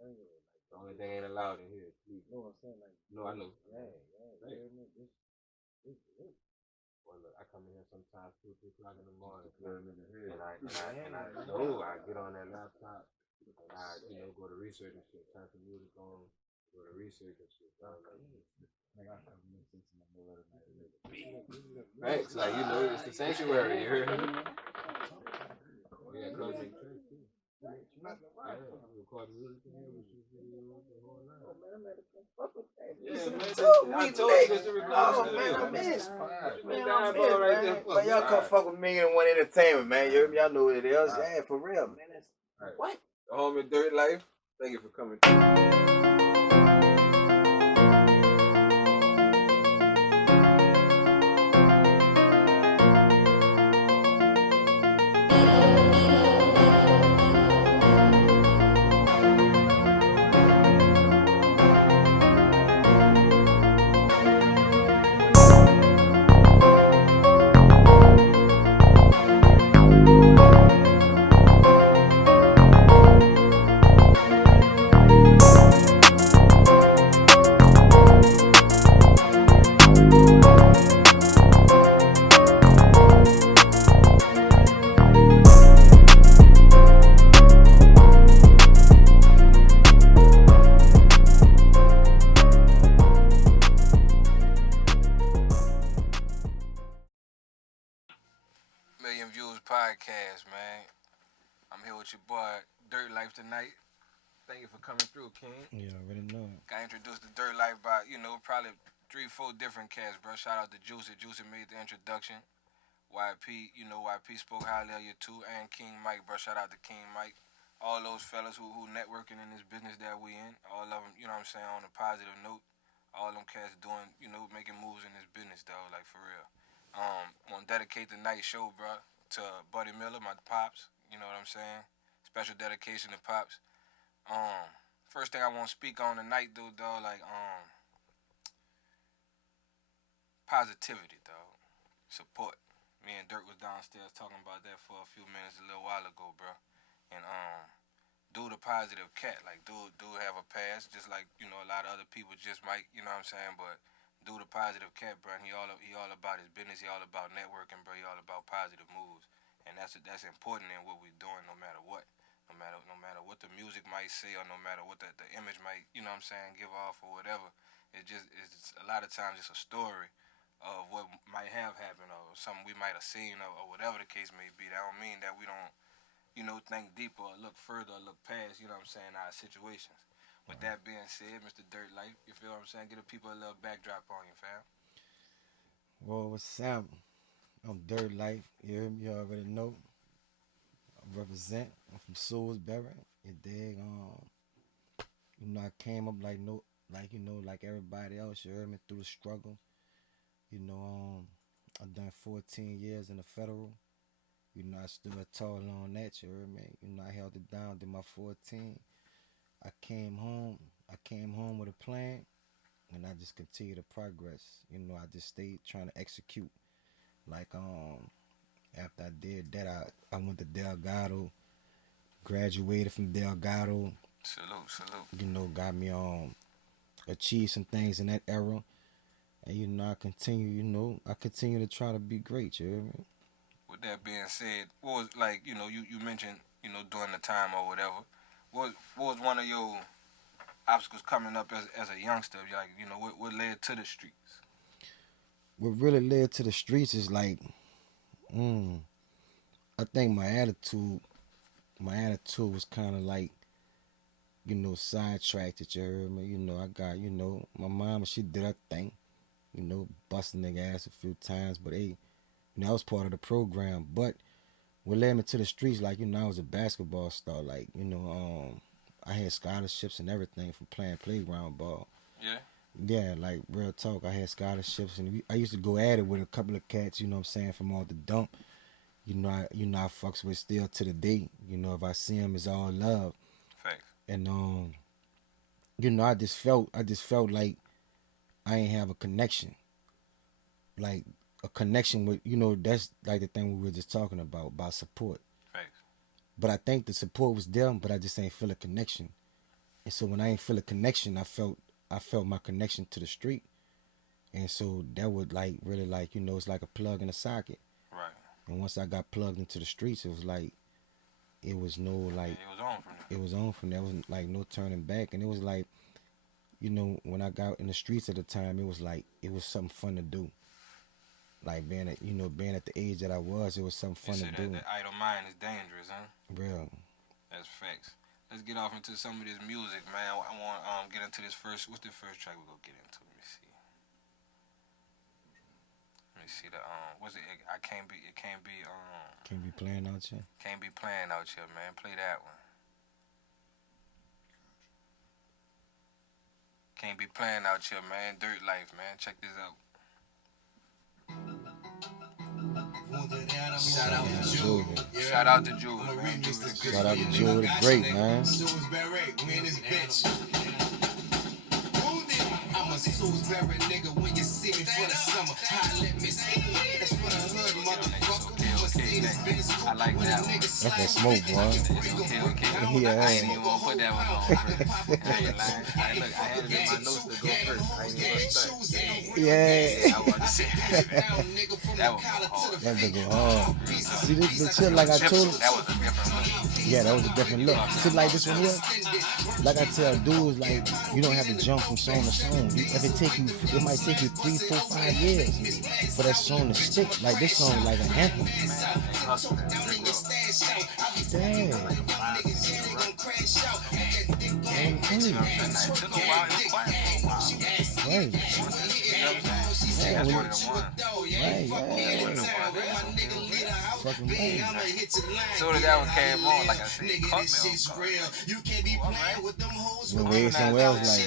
The only thing ain't allowed in here is sleep. No, I'm saying like. No, I know. Yeah. Well, look, I come in here sometimes 2, 3 o'clock in the morning, and I know I get on that laptop, and I, go to research and shit, turn some music on, go to research and shit. Thanks, like it's the sanctuary. You heard me? Oh yeah, closing church too. Yeah, we record music in here, we shoot videos, the whole night. Oh man, I'm at a fuck with that. Yeah, man, I told you just to record the studio. Man, I'm inspired. Man, y'all come fuck with Million Entertainment, man. Y'all know what it is. Yeah, for real, man. That's what? The homie Dirt Life. Thank you for coming. MillionViewzPodcast, man. I'm here with your boy Dirt Life tonight. Thank you for coming through, King. Yeah, I already know it. Got introduced to Dirt Life by, probably 3, 4 different cats, bro. Shout out to Juicy. Juicy made the introduction. YP, YP spoke highly of you too. And King Mike, bro. Shout out to King Mike. All those fellas who networking in this business that we in. All of them, on a positive note. All them cats doing, making moves in this business, though, like for real. Want to dedicate the night show, bro, to Buddy Miller, my pops. You know what I'm saying? Special dedication to pops. First thing I want to speak on tonight, dude, dog, like positivity, dog. Support. Me and Dirt was downstairs talking about that for a few minutes a little while ago, bro. And dude a positive cat, like dude have a past, just like a lot of other people just might, you know what I'm saying, but. Dude a positive cat, bro. And he all about his business. He all about networking, bro. He all about positive moves, and that's important in what we're doing, no matter what, no matter what the music might say, or no matter what the image might, give off or whatever. It's a lot of times it's a story of what might have happened or something we might have seen or whatever the case may be. That don't mean that we don't, think deeper or look further or look past, our situations. With that being said, Mr. Dirt Life, you feel what I'm saying? Give the people a little backdrop on you, fam. Well, what's up? I'm Dirt Life. You hear me? You already know. I represent. I'm from Salisbury. You dig? I came up like everybody else. You heard me through the struggle. I've done 14 years in the federal. I stood tall on that. You heard me? I held it down. Did my 14. I came home with a plan, and I just continued to progress. I just stayed trying to execute. Like after I did that, I went to Delgado, graduated from Delgado. Salute. Got me achieved some things in that era, and I continue to try to be great. You hear me? With that being said, what was like you mentioned during the time or whatever. What was one of your obstacles coming up as a youngster? Like, what led to the streets? What really led to the streets is like, I think my attitude was kind of like, sidetracked. You heard me? I got, my mama, she did her thing, busting nigga ass a few times, but hey, that was part of the program. But what led me to the streets, like, I was a basketball star, like, I had scholarships and everything from playing playground ball. Yeah. Yeah, like real talk. I had scholarships, and I used to go at it with a couple of cats. From all the dump. I fucks with still to the day. If I see them, it's all love. Thanks. And I just felt like I ain't have a connection. Like a connection with, that's like the thing we were just talking about support. Thanks. But I think the support was there, but I just ain't feel a connection. And so when I ain't feel a connection, I felt my connection to the street. And so that would like really like, you know, it's like a plug in a socket. Right. And once I got plugged into the streets, it was like it was no like It was on from there. it was on from there. It was like no turning back. And it was like, you know, when I got in the streets at the time, it was like it was something fun to do. Like being at the age that I was, it was something fun to do. That idle mind is dangerous, huh? Real. That's facts. Let's get off into some of this music, man. I want get into this first. What's the first track we're gonna get into? Let me see. Let me see the what's it? Can't be Playing out here. Can't be playing out here, man. Play that one. Can't be playing out here, man. Dirt Life, man. Check this out. Shout out to Jude. Shout out to Jude, man. Shout out to Jude, the great, man. I'm a Salisbury nigga when you see me for the summer. Let me see. That's for the hood, motherfucker. I like that one. That's that smoke, bro. Okay. Yeah. I ain't even gonna put that one on first. I ain't lying. Look, I had it in my notes to go first. I ain't even gonna start. Yeah. I want to say that one hard. That nigga hard. See the shit like I told him. That was a different look. Yeah, that was a different look. Shit like this one here. Like I tell dudes, like you don't have to jump from song to song. It might take you 3, 4, 5 years for that song to stick. Like this song, like an anthem. Damn. Right. That's one of the ones. Fucking right. Soon as that one came on, like I said, it caught me on guard. You way somewhere else, like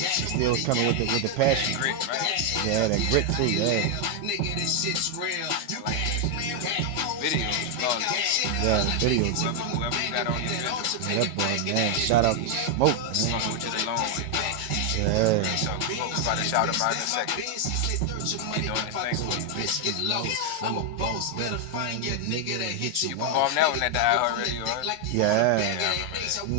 still coming with the passion. Grit, right? Yeah, that grit too. Yeah. Videos, flawless. Yeah, the videos. Whoever you got on your video, Yeah, that boy, man. Shout out to Smoke, man. fucking with you the long way. Yeah. So, we're about to shout him out in a second. He doing his thing for you. I'm a boss, better find your nigga that hit you. You performed that one at the iHeartRadio, right? Yeah. Some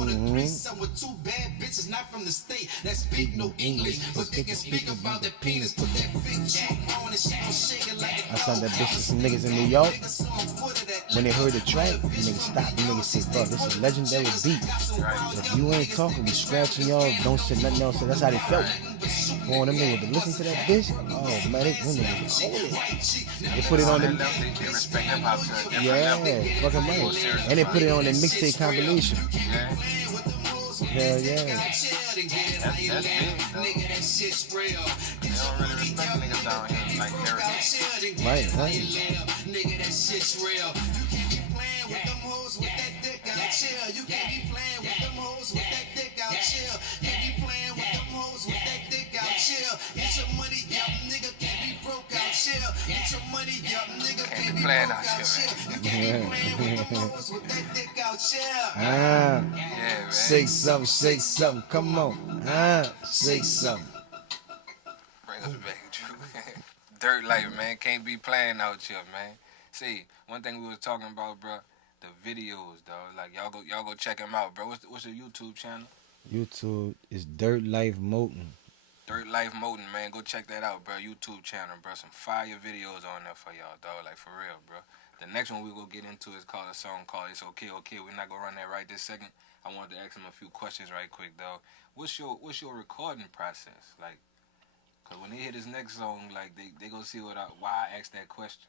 with two bad bitches, not from the state that speak no English, but they can speak about their penis. Put that big cheek on and she gon' shake it like I sent that bitch to some niggas in New York. When they heard the track, the niggas stopped. The niggas said, bro, this is a legendary beat. If you ain't talking, we scratching y'all, don't say nothing else. So that's how they felt. Going them niggas to listen to that bitch. Oh man, them niggas hold it. They put it on them. They respect hip hop to a different Yeah, level. fucking right. And they put it on their mixtape compilation. Yeah. Hell yeah. That's big, though. They don't really respect niggas down here like Eric. Right. nigga, that shit's real. You can't be playing with them hoes with that dick out chill. You can't be playing with them hoes with that dick out chill. Can't be playing with them hoes with that dick out chill. Get your money up, nigga, can't be broke out chill. Get your money up, nigga, can't be playing broke out out chill. chill. You can't be playing with them hoes with that dick out chill. Ah, Yeah, man. shake something, come on. Ah, shake something. Bring us back, Drew. Dirt Life, man. Can't be playing out here, man. See, one thing we was talking about, bro, the videos, dog. Like y'all go check them out, bro. What's your YouTube channel? YouTube is Dirt Life Moten. Dirt Life Moten, man. Go check that out, bro. YouTube channel, bro. Some fire videos on there for y'all, dog. Like for real, bro. The next one we gonna get into is called a song called "It's Okay, Okay." We're not gonna run that right this second. I wanted to ask him a few questions right quick, dog. What's your recording process like? Cause when they hear this next song, like they gonna see why I asked that question.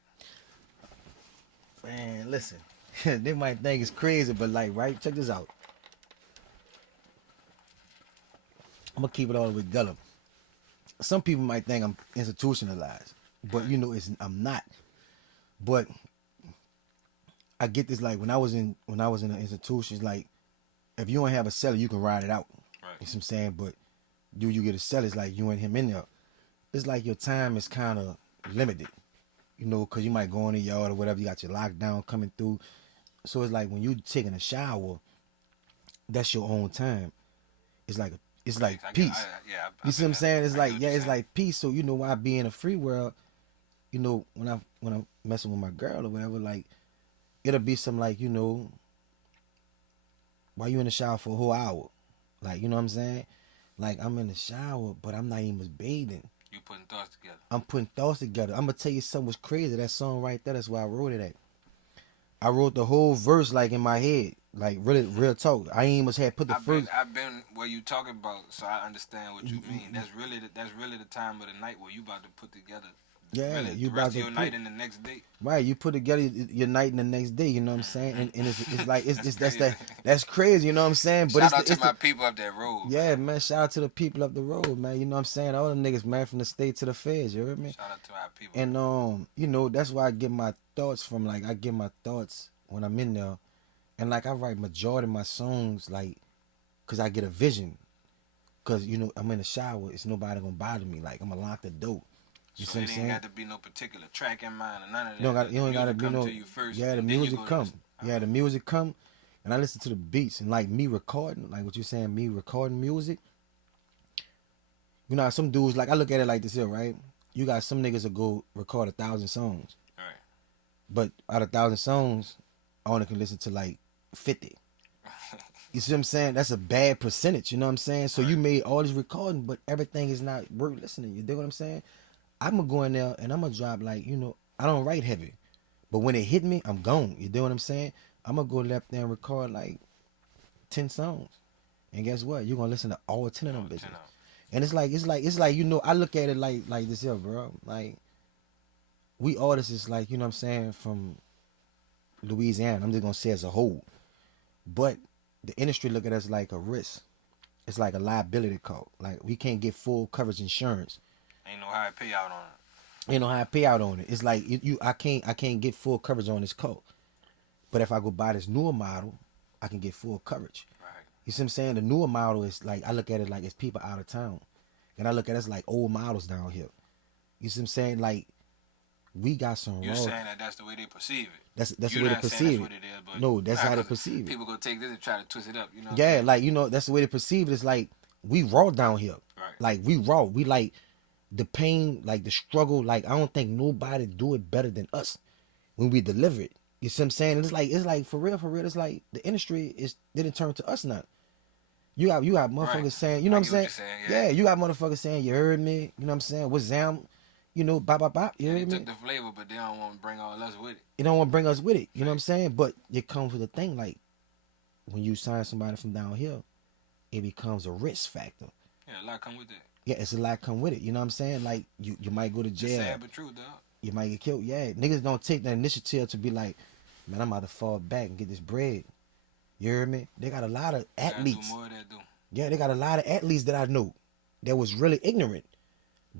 Man, listen. They might think it's crazy, but like, right? Check this out. I'm gonna keep it all the way gullible. Some people might think I'm institutionalized, but you know, I'm not. But I get this, like when I was in the institutions, like if you don't have a cellar, you can ride it out. Right. You see what I'm saying? But you get a cellar, it's like you and him in there. It's like your time is kind of limited, you know, because you might go in the yard or whatever. You got your lockdown coming through, so it's like when you taking a shower, that's your own time. It's like peace. You see what I'm saying? It's like it's like peace. So you know, why be in a free world? You know, when I'm messing with my girl or whatever, like it'll be some like, you know, why you in the shower for a whole hour? Like, you know what I'm saying? Like, I'm in the shower, but I'm not even bathing. You putting thoughts together. I'm putting thoughts together. I'm gonna tell you something was crazy. That song right there, that's where I wrote it at. I wrote the whole verse like in my head, like really real talk. I ain't even had put the first. I've been where you talking about, so I understand what you mean. That's really the time of the night where you about to put together. Yeah, really, you the rest about to of your night and the next day. Right, you put together your night and the next day. You know what I'm saying? And it's like it's crazy. that's crazy. You know what I'm saying? But Shout out it's to my people up that road. Yeah, man. Shout out to the people up the road, man. You know what I'm saying? All the niggas, man, from the state to the feds. You heard me? Shout out to our people. And you know, that's why I get my thoughts from. Like, I get my thoughts when I'm in there, and like I write majority of my songs like, cause I get a vision. Cause you know I'm in the shower. It's nobody gonna bother me. Like, I'm gonna lock the door. You so see it what I'm ain't saying? got to be no particular track in mind or none of that. You don't gotta be no. To you first, Yeah, the music come. Yeah, the music come, and I listen to the beats and like me recording, like what you saying, me recording music. You know, some dudes like I look at it like this here, right? You got some niggas that go record 1,000 songs, right? But out of 1,000 songs, I only can listen to like 50. You see what I'm saying? That's a bad percentage. You know what I'm saying? So you made all this recording, but everything is not worth listening. You dig what I'm saying? I'm gonna go in there and I'm gonna drop like, you know, I don't write heavy, but when it hit me, I'm gone. You dig what I'm saying? I'm gonna go left there and record like 10 songs, and guess what? You're gonna listen to all 10 of them bitches. And it's like you know, I look at it like this here, bro. Like, we artists is like, you know what I'm saying, from Louisiana. I'm just gonna say as a whole, but the industry look at us like a risk. It's like a liability call. Like, we can't get full coverage insurance. Ain't no high payout on it. Ain't no high payout on it. It's like I can't get full coverage on this coat. But if I go buy this newer model, I can get full coverage. Right. You see what I'm saying? The newer model is like, I look at it like it's people out of town. And I look at it as like old models down here. You see what I'm saying? Like, we got some You're raw. saying that that's the way they perceive it. That's the You're way they not saying perceive that's it. what it is, but No, that's how they perceive it. People gonna take this and try to twist it up, you know? Yeah, like, you know, that's the way they perceive it. It's like, we raw down here. Right. Like, we raw. We like the pain, like the struggle. Like, I don't think nobody do it better than us when we deliver it. You see what I'm saying? And it's like for real. It's like the industry didn't turn to us now. You got motherfuckers saying, you know what I'm saying? Yeah, you got motherfuckers saying, you heard me. You know what I'm saying? What's Zam? You know, bop. You heard me? They took the flavor, but they don't want to bring all us with it. You don't want to bring us with it. You know what I'm saying? But it comes with a thing, like, when you sign somebody from down here, it becomes a risk factor. Yeah, a lot come with that. Yeah, it's a lot come with it. You know what I'm saying? Like, you might go to jail. It's sad but true, dog. You might get killed. Yeah, niggas don't take the initiative to be like, man, I'm about to fall back and get this bread. You hear me? They got a lot of athletes. Do more of that, do. Yeah, they got a lot of athletes that I know that was really ignorant.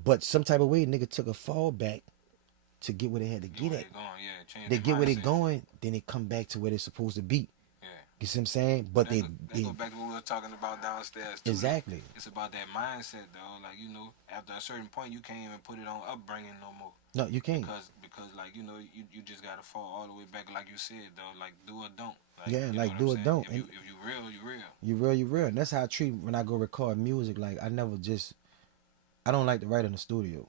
But some type of way, nigga took a fall back to get where they had to get at. They get where they going, then they come back to where they're supposed to be. Yeah. You see what I'm saying? But they go back to what we were talking about downstairs too. Exactly. It's about that mindset, though. Like, you know, after a certain point, you can't even put it on upbringing no more. No, you can't. Because like, you know, you just gotta fall all the way back, like you said, though. Like, do or don't. Like, yeah, like do or don't. If you real, you real. You real, you real. And that's how I treat when I go record music. Like, I don't like to write in the studio.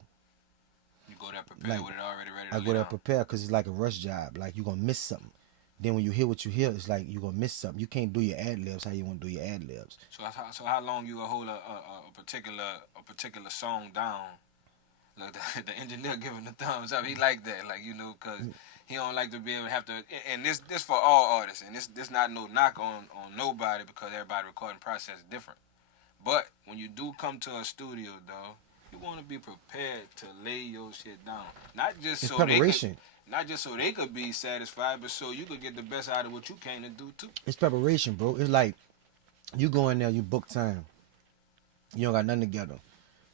You go there prepared with it already ready to I go there prepared because it's like a rush job. Like, you're going to miss something. Then when you hear what you hear, it's like you're going to miss something. You can't do your ad-libs how you want to do your ad-libs. So how long you gonna hold a particular song down? Like the engineer giving the thumbs up. He like that. Like, you know, because he don't like to be able to have to. And this for all artists. And this not no knock on nobody, because everybody recording process is different. But when you do come to a studio, though, you want to be prepared to lay your shit down. Not just it's so preparation. Not just so they could be satisfied, but so you could get the best out of what you came to do too. It's preparation, bro. It's like you go in there, you book time. You don't got nothing together.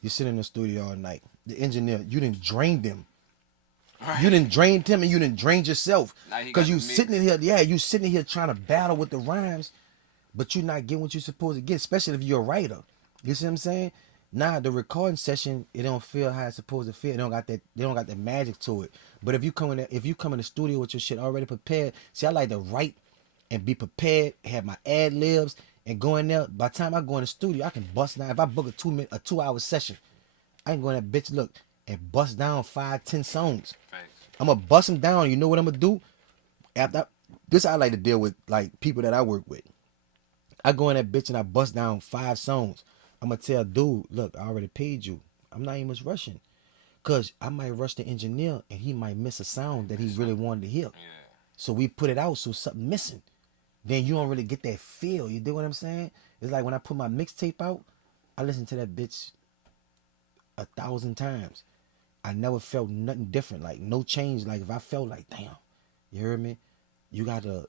You sit in the studio all night. The engineer, you didn't drain them. Right. You didn't drain him and you didn't drain yourself. Because you sitting in here, you sitting here trying to battle with the rhymes, but you're not getting what you're supposed to get, especially if you're a writer. You see what I'm saying? Nah, the recording session, it don't feel how it's supposed to feel. They don't got that magic to it. But if you come in the studio with your shit already prepared, see, I like to write and be prepared, have my ad libs, and go in there. By the time I go in the studio, I can bust down. If I book a 2-hour session, I can go in that bitch look and bust down 5-10 songs. Thanks. I'm gonna bust them down. You know what I'm gonna do? After this, I like to deal with like people that I work with. I go in that bitch and I bust down 5 songs. I'm gonna tell dude, look, I already paid you. I'm not even rushing. Cause I might rush the engineer and he might miss a sound that he really wanted to hear. Yeah. So we put it out so something missing. Then you don't really get that feel. You do what I'm saying? It's like when I put my mixtape out, I listen to that bitch 1,000 times. I never felt nothing different. Like no change. Like if I felt like, damn, you heard me? You gotta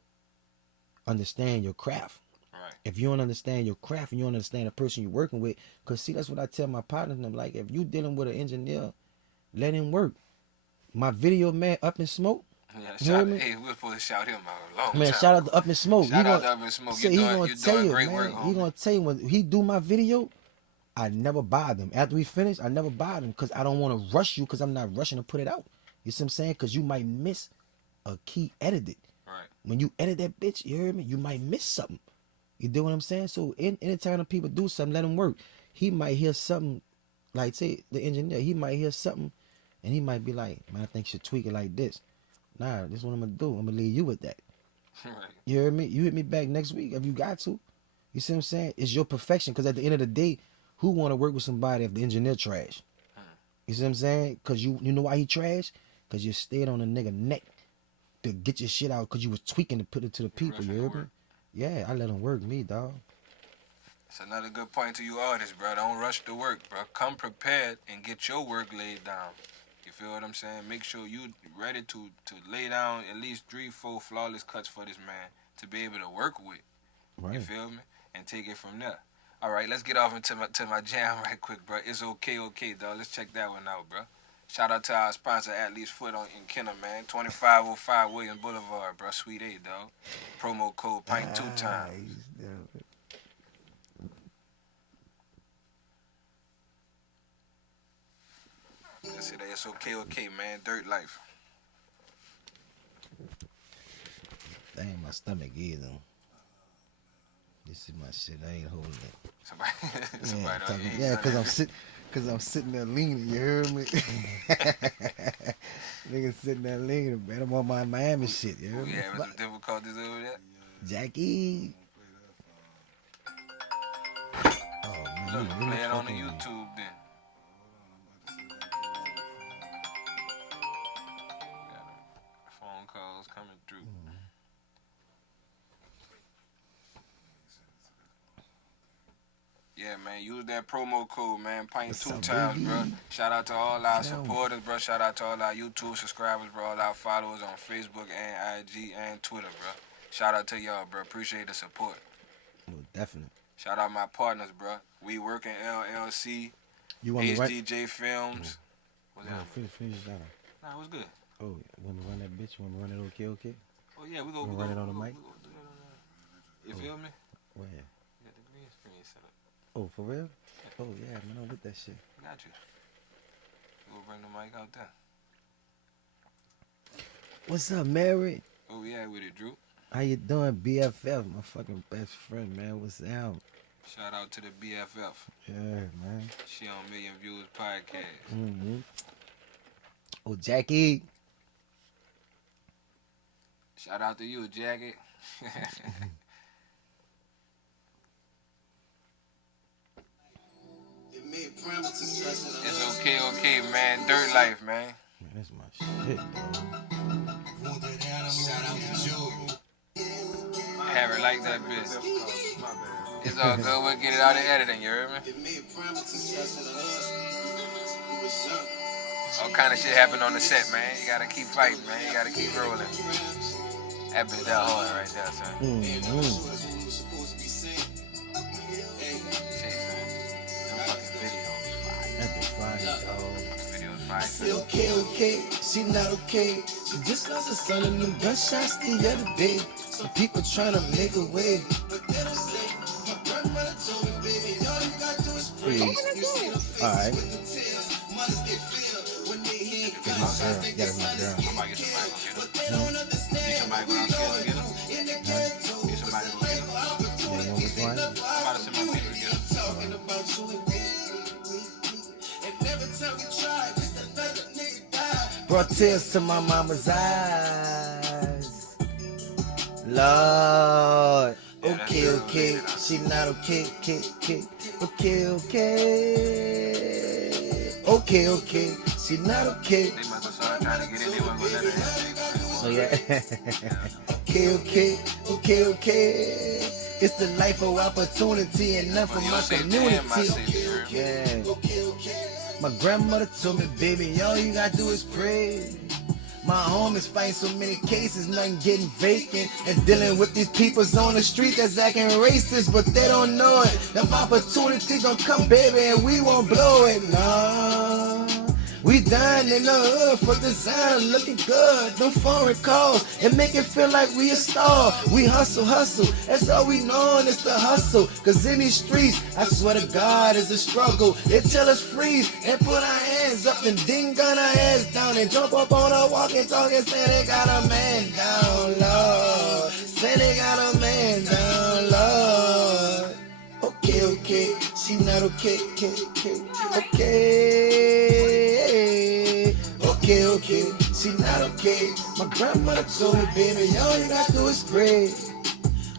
understand your craft. Right. If you don't understand your craft and you don't understand the person you're working with, cause see, that's what I tell my partners. I'm like, if you dealing with an engineer, let him work. My video man, Up in Smoke. Yeah, hey, we're supposed to shout him out a long Man, time. shout out to Up in Smoke. Shout out to Up in Smoke. You're doing great work, homie. He gonna tell you when he do my video, I never buy them. After we finish, I never buy them because I don't want to rush you because I'm not rushing to put it out. You see what I'm saying? Because you might miss a key edited. Right. When you edit that bitch, you heard me? You might miss something. You do what I'm saying? So anytime the people do something, let them work. He might hear something, like say the engineer, he might hear something and he might be like, man, I think you should tweak it like this. Nah, this is what I'm gonna do. I'm gonna leave you with that. Right. You heard me? You hit me back next week if you got to. You see what I'm saying? It's your perfection. Because at the end of the day, who want to work with somebody if the engineer trash? You see what I'm saying? Because you know why he trash? Because you stayed on a nigga neck to get your shit out because you was tweaking to put it to the people. You heard me? Yeah, I let him work me, dog. It's another good point to you artists, bro. Don't rush to work, bro. Come prepared and get your work laid down. You feel what I'm saying? Make sure you ready to lay down at least 3-4 flawless cuts for this man to be able to work with. Right. You feel me? And take it from there. All right, let's get off into my jam right quick, bro. It's okay, dog. Let's check that one out, bro. Shout out to our sponsor, Athlete's Foot in Kenner, man. 2505 Williams Boulevard, bro. Sweet A, dog. Promo code PINT 2 times. That's it. It's okay, man. Dirt Life. Dang, my stomach either. This is my shit. I ain't holding it. Somebody Cause I'm sitting there leaning. You heard me? Nigga sitting there leaning, man. I'm on my Miami shit. You heard me? Yeah, some difficulties over there. Jackie. Oh man, Look, really play it on the fucking YouTube then. Phone calls coming through. Yeah, man, use that promo code, man. PINT 2 times, bro. Shout out to all our supporters, bro. Shout out to all our YouTube subscribers, bro. All our followers on Facebook and IG and Twitter, bro. Shout out to y'all, bro. Appreciate the support. Well, definitely. Shout out my partners, bro. We Working LLC, You want me to HDJ Films. What's that? Finish that. Nah, it was good. Oh, want me to run that bitch? Want me to run it okay? Oh, yeah, we go run it on the mic? You feel me? Where? Yeah, the green screen set up. Oh, for real? Oh, yeah, man, I'm with that shit. Got you. We'll bring the mic out there. What's up, Mary? Oh, yeah, with it, Drew. How you doing, BFF? My fucking best friend, man. What's up? Shout out to the BFF. Yeah, man. She on MillionViewzPodcast. Mm-hmm. Oh, Jackie. Shout out to you, Jackie. It's okay, man. Dirt Life, man. Man, that's my shit, bro. Have it like that, bitch. It's all good. We'll get it out of editing, you heard me? All kind of shit happen on the set, man. You gotta keep fighting, man. You gotta keep rolling. That bitch that hard right there, son. Mm-hmm. Okay, she not okay. She just lost her son in them gunshots the other day. Some people tryna make a way, but they don't say. My grandmother told me, baby, all you gotta do is pray. You see the faces with the tears. Mothers get filled when they hear gunshots. They get silent, but they don't understand. We know it in the ghetto. Opportunities enough. Talking about you and me. And every time we try, just another nigga die. Brought tears to my mama's eyes. Lord. Yeah, Okay, okay, she not okay, okay, okay, okay, okay, she not okay. They must have started trying to get in. They wasn't gonna let her in. So yeah. Okay. It's the life of opportunity and none for my community. Yeah. My grandmother told me, baby, all you gotta do is pray. My homies fighting so many cases, nothing getting vacant. And dealing with these peoples on the street that's acting racist, but they don't know it. The opportunity gonna come, baby, and we won't blow it. Nah. We dying in the hood for designer, looking good. No foreign calls and make it feel like we a star. We hustle. That's all we know, and it's the hustle. Cause in these streets, I swear to God, it's a struggle. They tell us freeze and put our hands up and ding gun our ass down and jump up on a walk and talk and say they got a man down, Lord. Say they got a man down, Lord. Okay, she not okay. Okay, she not okay. My grandmother told me, baby, all you gotta do is pray.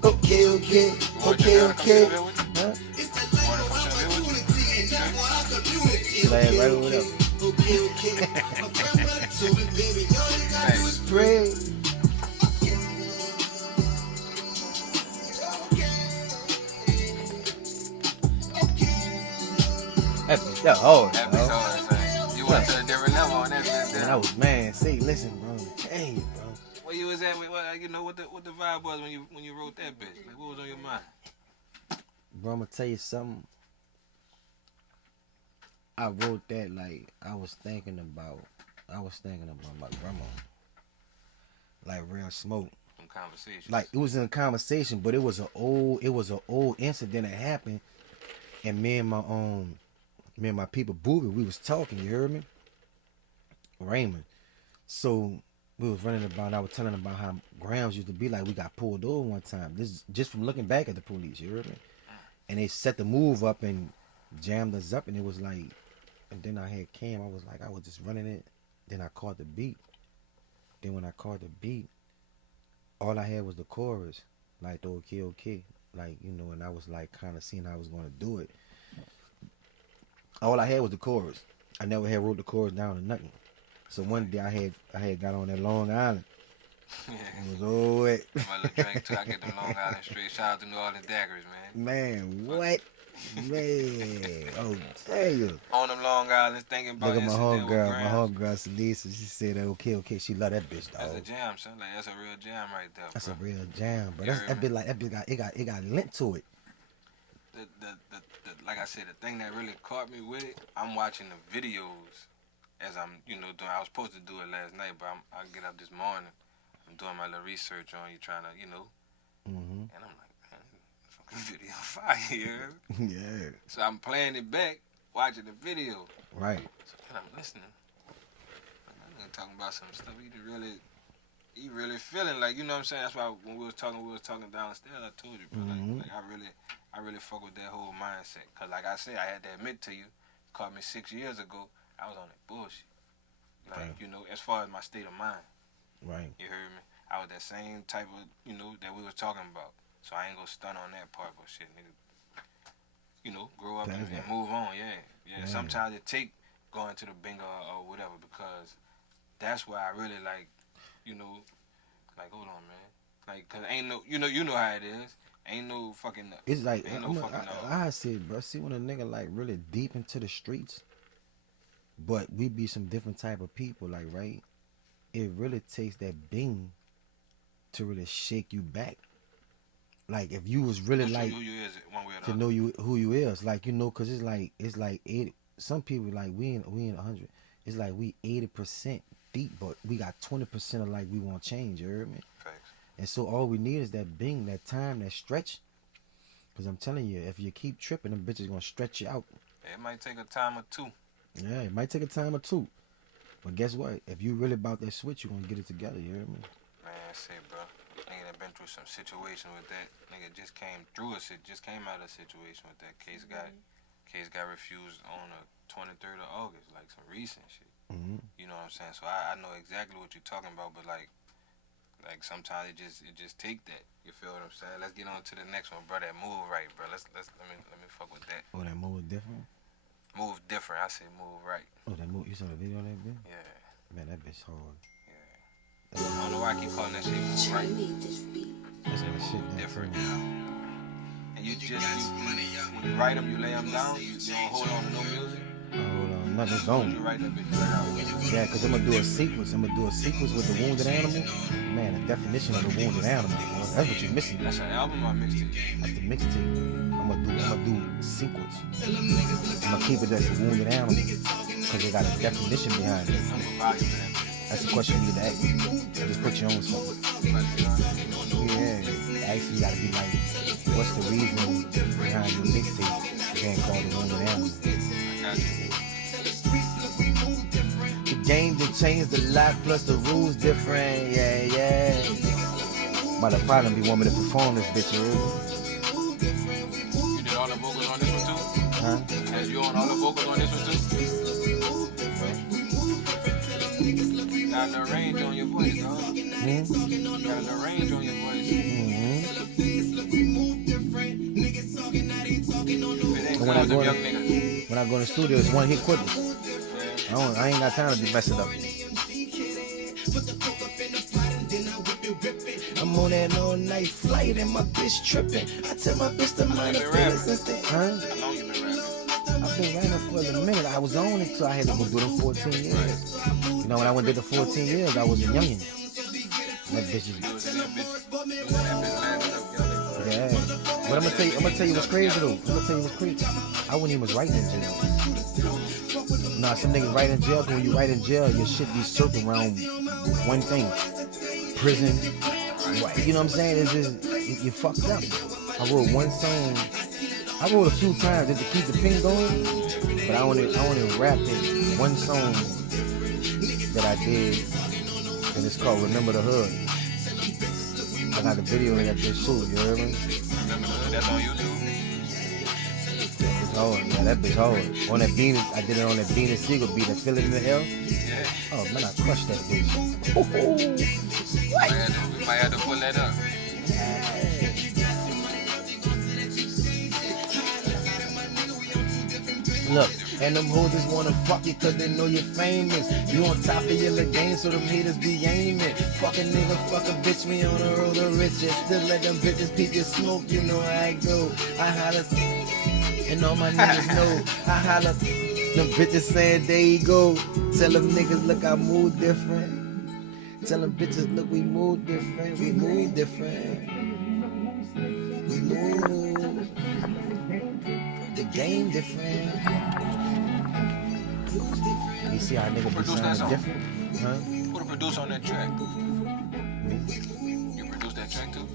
Okay. Huh? It's the life of opportunity and that's what our community. Right over there. Okay. My grandmother told me, baby, all you gotta do is Pray. That hard, That bro. bitch hard, son. You went to a different level on that bitch. Man, see, listen, bro. Hey, bro. Where you was at? You know what the vibe was when you wrote that bitch? Like, what was on your mind? Bro, I'm gonna tell you something. I wrote that like I was thinking about my grandma. Like real smoke. Some conversations. Like it was in a conversation, but it was an old incident that happened, and me and my people Booby, we was talking, you heard me? Raymond. So we was running about, I was telling about how Grams used to be like we got pulled over one time. This is just from looking back at the police, you heard me? And they set the move up and jammed us up, and it was like, and then I had Cam, I was just running it, then I caught the beat. Then when I caught the beat, all I had was the chorus, like the okay, like, you know, and I was like kind of seeing how I was going to do it. All I had was the chorus. I never had wrote the chorus down or nothing. So one day I had got on that Long Island. It was all wet. My little drink too. I get them Long Island straight. Shout out to New Orleans Daggers, man. Man, what? Man, oh damn. On them Long Islands, thinking about Look at my incident with homegirl, Grams. Celisa. She said, okay, she love that bitch, dog. That's a jam, son. Like, that's a real jam right there, bro. That's a real jam, bro. That bitch got lint to it. Like I said, the thing that really caught me with it, I'm watching the videos as I'm, doing. I was supposed to do it last night, but I get up this morning. I'm doing my little research on you, trying to, Mm-hmm. and I'm like, man, fucking video fire. Yeah. So I'm playing it back, watching the video. Right. So then I'm listening. I'm talking about some stuff he really feeling like, you know what I'm saying? That's why when we was talking downstairs, I told you, bro. Mm-hmm. Like I really fuck with that whole mindset. Cause like I said, I had to admit to you, caught me 6 years ago, I was on that bullshit. Like, Right. as far as my state of mind. Right. You heard me? I was that same type of, that we was talking about. So I ain't gonna stunt on that part, but shit, nigga. Grow up and move on, yeah. Sometimes it take going to the bingo or whatever, because that's why I really like, like, hold on, man. Like, cause ain't no, you know how it is. Ain't no fucking. It's like, I said, bro, see when a nigga like really deep into the streets, but we be some different type of people, like, right? It really takes that bing to really shake you back. Like, if you was really like who you is one way or to know you who you is, like, cause it's like 80. Some people like we in 100. It's like we 80% deep, but we got 20% of like we want change. You heard me? Facts. And so all we need is that bing, that time, that stretch. Cause I'm telling you, if you keep tripping, them bitches gonna stretch you out. It might take a time or two. Yeah, it might take a time or two. But guess what? If you really about that switch, you gonna get it together. You hear me? Man, say, bro. Nigga that been through some situation with that. Nigga just came out of a situation with that. Case got refused on the 23rd of August, like some recent shit. Mm-hmm. You know what I'm saying? So I know exactly what you're talking about, but like, Like sometimes it just take that. You feel what I'm saying? Let's get on to the next one, bro. That move right, bro. Let me fuck with that. Oh, that move different? Move different. I say move right. Oh, that move. You saw the video of that bitch? Yeah. Man, that bitch hard. I don't know why I keep calling that shit move right. That's my shit. Different. And you when you write them, you lay them down. You don't hold on to no music. Hold on, nothing's going. You write that bitch right out. Yeah, because I'm going to do a sequence. I'm going to do a sequence with the wounded animal. Man, the definition of the wounded animal. That's what you're missing. That's an album or mixtape? That's the mixtape. I'm gonna do sequence. I'm gonna keep it as the wounded animal because they got a definition behind it. That's the question you need to ask. Just put your own something. Yeah, actually you gotta be like, what's the reason behind your mixtape being called the wounded animal? The game that changed a lot, plus the rules different. Yeah. But the problem be want me to perform this bitch, you did all the vocals on this one too? Huh? Has you on all the vocals on this one too? You got a little range on your voice, dog. You got a little range on your voice. And when I go in the studio, it's one hit quickly. I ain't got time to be messing up. I'm on that all night flight and my bitch tripping. I tell my bitch to mind the business. Huh? How long you been rapping? I've been rapping for a minute. I was on it till I had to go do them 14 years. You know, when I went to the 14 years, I was a youngin'. That bitch is... Yeah. But I'm gonna tell you what's crazy though. I wouldn't even was writing in jail. Nah, some niggas write in jail, 'cause when you write in jail, your shit be circled around one thing. Prison. You know what I'm saying? It's just, you fucked up. I wrote one song. I wrote a few times just to keep the pen going, but I only rapped it. One song that I did, and it's called Remember the Hood. I got the video of that bitch too, you heard me? That's on YouTube? It's hard, yeah, that bitch hard. On that bean, I did it on that Bean and Siegel beat, that Feel It in the Hell. Yeah. Oh man, I crushed that bitch. What? We might have to pull that up. Look, and them hoes just wanna fuck you cause they know you're famous. You on top of your little game so them haters be aiming. Fuck a nigga, fuck a bitch, me on the road to riches. Still let them bitches peep your smoke, you know how I go. I holla, and all my niggas know. I holla, them bitches saying there you go. Tell them niggas look I move different. Tell them bitches look we move different. We move different. We move. The game different. You see how nigga be sounding different? Huh? Who the producer on that track? Me? You produced that track too?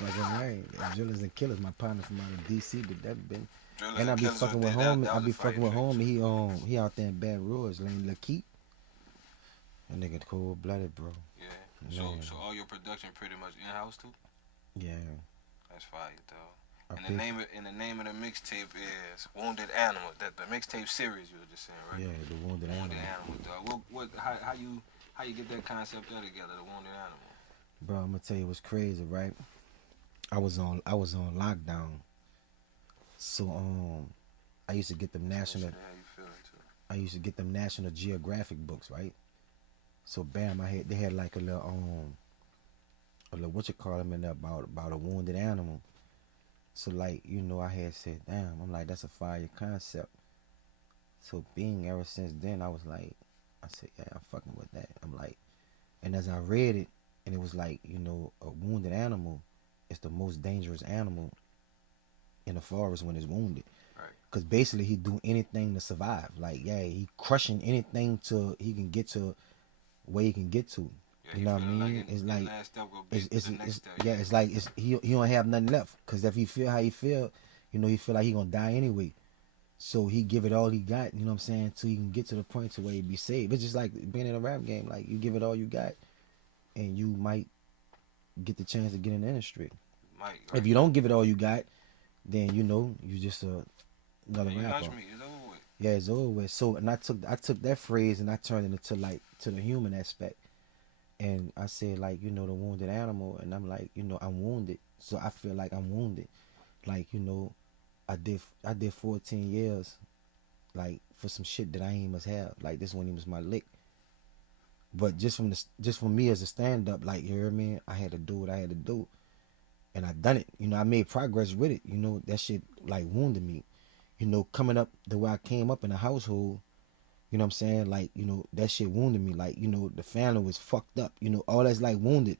Like I'm right. Drillers and Killers, my partner from out of DC, but that been. Drillers And I be Killers fucking with that- homie. that I was be a fire fucking with track. homie. He out there in Baton Rouge, named Lakeith. That nigga cold blooded, bro. Yeah. Man. So all your production pretty much in house too? Yeah. That's fire, though. I And pick- the name of the mixtape is Wounded Animal. That the mixtape series you were just saying, right? Yeah, the Wounded Animal. Wounded Animal, dog. How you get that concept there together? The Wounded Animal. Bro, I'm gonna tell you what's crazy, right? I was on lockdown. So I used to get them national How you feeling too? I used to get them National Geographic books, right? So bam, they had like a little what you call them in there about a wounded animal. So like, you know, I had said, damn, I'm like, that's a fire concept. So being ever since then, I was like, I said, yeah, I'm fucking with that. I'm like, and as I read it, and it was like, you know, a wounded animal is the most dangerous animal in the forest when it's wounded. Right. Cause basically he do anything to survive. Like, yeah, he crushing anything to he can get to where he can get to. Yeah, You know what I feeling mean? It's like last step will be it's the next step. yeah, it's like he don't have nothing left. Cause if he feel how he feel, you know, he feel like he gonna die anyway. So he give it all he got, you know what I'm saying, till he can get to the point to where he be saved. It's just like being in a rap game. Like you give it all you got, and you might get the chance to get in the industry. Right. If you don't give it all you got, then you know you just another You rapper. launched me. It's over with. Yeah, it's over with. So, and I took that phrase and I turned it into like to the human aspect, and I said like the wounded animal, and I'm like I'm wounded, so I feel like I'm wounded, like I did 14 years, like for some shit that I ain't must have, like this one even was my lick, but just for me as a stand up, like you hear me, I had to do what I had to do, and I done it, I made progress with it, that shit like wounded me, coming up the way I came up in the household. You know what I'm saying? Like, that shit wounded me. Like, the family was fucked up. All that's like wounded.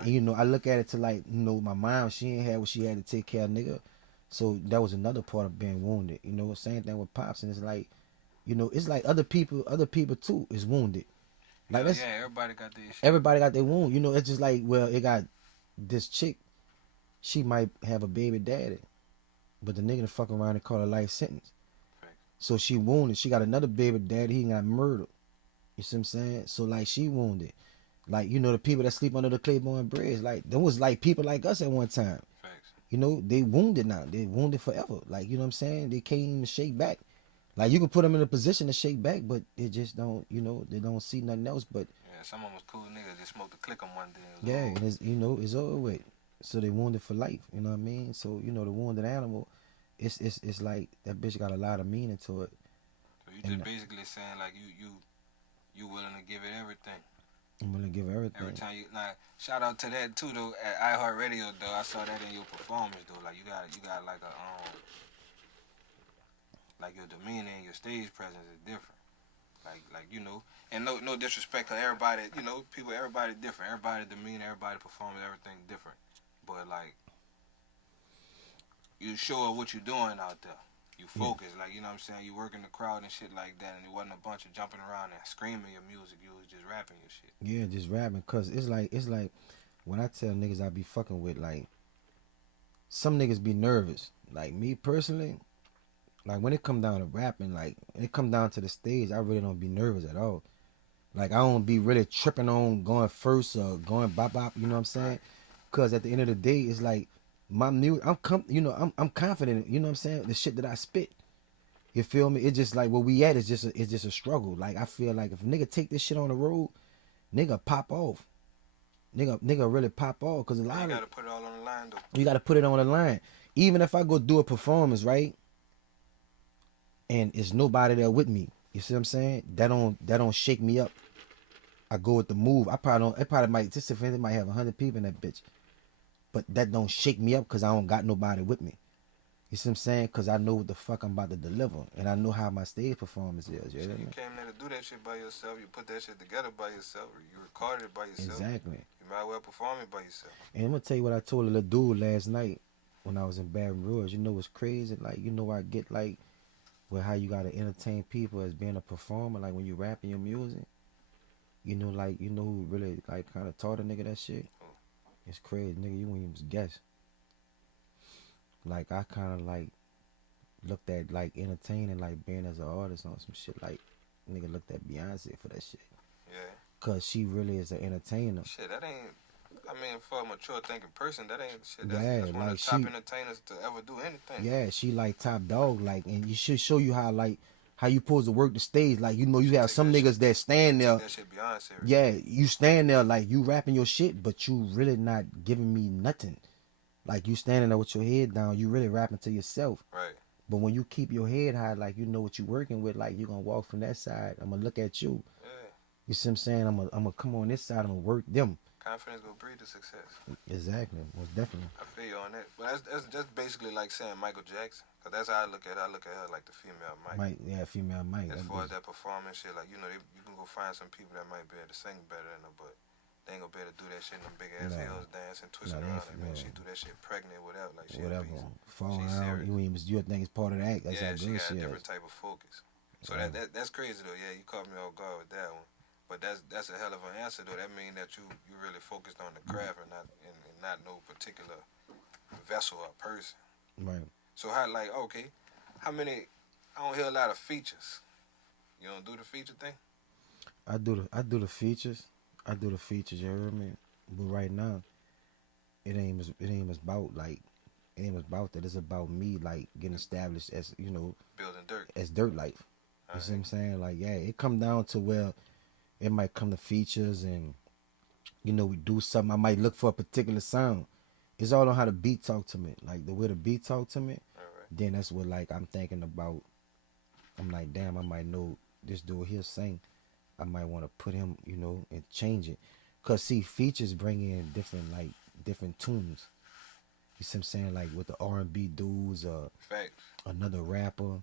Right. And, I look at it to like, my mom, she ain't had what she had to take care of, nigga. So that was another part of being wounded. Same thing with Pops. And it's like, it's like other people too is wounded. Like Yeah, everybody got their shit. Everybody got their wound. It's just like, well, it got this chick, she might have a baby daddy, but the nigga to fuck around and call a life sentence. So she wounded. She got another baby daddy. He got murdered. You see what I'm saying? So like she wounded. Like the people that sleep under the Claiborne Bridge. Like there was like people like us at one time. Facts. They wounded now. They wounded forever. Like what I'm saying? They can't even shake back. Like you can put them in a position to shake back, but they just don't. They don't see nothing else. But yeah, someone was cool niggas. Just smoked a click on one day. Yeah, and it's it's over with. So they wounded for life. You know what I mean? So the wounded animal. It's like that bitch got a lot of meaning to it. So you just basically saying like you willing to give it everything. I'm willing to give everything. Every time you shout out to that too though at iHeartRadio though. I saw that in your performance though. Like you got like a like your demeanor and your stage presence is different. Like and no disrespect to everybody. Everybody different. Everybody demeanor, everybody performance, everything different. But like you show what you're doing out there. You focus, like, you know what I'm saying? You work in the crowd and shit like that, and it wasn't a bunch of jumping around and screaming your music. You was just rapping your shit. Yeah, just rapping, cause it's like when I tell niggas I be fucking with, like, some niggas be nervous. Like me personally, like when it come down to rapping, like when it come down to the stage, I really don't be nervous at all. Like I don't be really tripping on going first or going bop bop. You know what I'm saying? Cause at the end of the day, it's like my music. I'm confident. You know what I'm saying? The shit that I spit. You feel me? It's just like where we at is just a struggle. Like I feel like if a nigga take this shit on the road, nigga pop off. Nigga really pop off. Cause a lot you of gotta put it all on the line though. You gotta put it on the line. Even if I go do a performance, right? And it's nobody there with me. You see what I'm saying? That don't shake me up. I go with the move. It probably might, just if it might have 100 people in that bitch. But that don't shake me up because I don't got nobody with me. You see what I'm saying? Because I know what the fuck I'm about to deliver. And I know how my stage performance is. You came there to do that shit by yourself. You put that shit together by yourself. You recorded it by yourself. Exactly. You might well perform it by yourself. And I'm going to tell you what I told a little dude last night when I was in Baton Rouge. You know what's crazy? Like, I get like, well, how you got to entertain people as being a performer. Like when you rapping your music. Who really like kind of taught a nigga that shit? It's crazy, nigga. You wouldn't even guess. Like I kind of like looked at like entertaining, like being as an artist on some shit. Like nigga looked at Beyonce for that shit. Yeah. Cause she really is an entertainer. Shit, that ain't. I mean, for a mature thinking person, that ain't shit. That's one of the top entertainers to ever do anything. Yeah, she like top dog. Like, and you should show you how you supposed to work the stage. Like, you have some niggas that stand there. That shit Beyonce. Yeah, you stand there like you rapping your shit, but you really not giving me nothing. Like you standing there with your head down, you really rapping to yourself. Right. But when you keep your head high, like you know what you working with, like you gonna walk from that side. I'm gonna look at you. Yeah. You see what I'm saying? I'm gonna come on this side. I'm gonna work them. Confidence will breed to success. Exactly, most definitely. I feel you on that. But that's basically like saying Michael Jackson. Cause that's how I look at it. I look at her like the female Mike. Yeah, female Mike. As far as that performance shit, like, you can go find some people that might be able to sing better than her, but they ain't gonna be able to do that shit in them big ass heels dancing, twisting around. Like, man, she do that shit pregnant, whatever. Like, she whatever. Fall around. You think it's part of the act. That's yeah, how she good got she a different is. type of focus. So that's crazy though. Yeah, you caught me off guard with that one. But that's a hell of an answer though. That means that you really focused on the craft and not no particular vessel or person. Right. So how many? I don't hear a lot of features. You don't do the feature thing? I do the features. You heard me? But right now, it ain't about that. It's about me like getting established as building dirt. as DirtLife. You see what I'm saying? Like, yeah, it come down to where it might come to features and, you know, we do something. I might look for a particular sound. It's all on how the beat talk to me. Like, the way the beat talk to me, then that's what, like, I'm thinking about. I'm like, damn, I might know this dude here sing. I might want to put him, you know, and change it. Because, see, features bring in different tunes. You see what I'm saying? Like, with the R&B dudes, Facts. another rapper.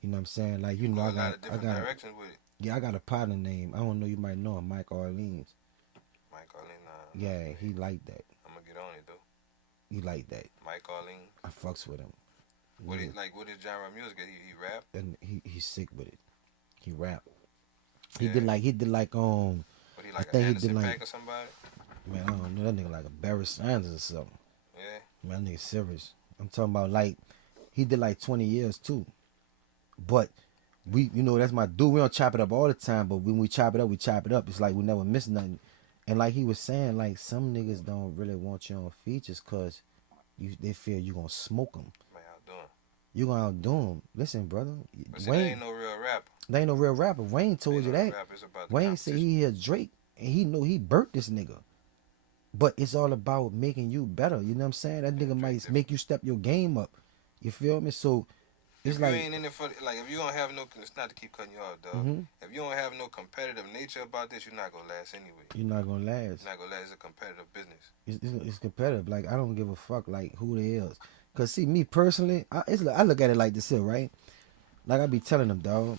You know what I'm saying? Like, you know, I got directions with it. Yeah, I got a partner name. I don't know, you might know him, Mike Orleans. Mike Orleans, nah. Yeah, he like that. I'm gonna get on it though. He like that. Mike Orleans. I fucks with him. What is genre of music? He rap? And he's sick with it. He rap. Yeah. He did like What he like? I think Anderson he did like Paak or somebody? Man, I don't know, that nigga like a Barry Sanders or something. Yeah. Man, that nigga serious. I'm talking about like he did like 20 years too. But we, you know, that's my dude. We don't chop it up all the time, but when we chop it up, we chop it up. It's like we never miss nothing. And like he was saying, like some niggas don't really want you on features because they feel you gonna smoke them. Man, outdo him. You gonna outdo him. Listen, brother. But see, Wayne they ain't no real rapper. They ain't no real rapper. Wayne told you that. Wayne said he hear Drake and he know he burnt this nigga. But it's all about making you better. You know what I'm saying? That nigga might make you step your game up. You feel me? So it's if like you ain't in it for like if you don't have no, it's not to keep cutting you off, dog. Mm-hmm. If you don't have no competitive nature about this, you're not gonna last anyway. You're not gonna last. You're not gonna last. It's a competitive business. It's competitive. Like I don't give a fuck like who they is. Cause see me personally, I look at it like this here, right? Like I be telling them, dog.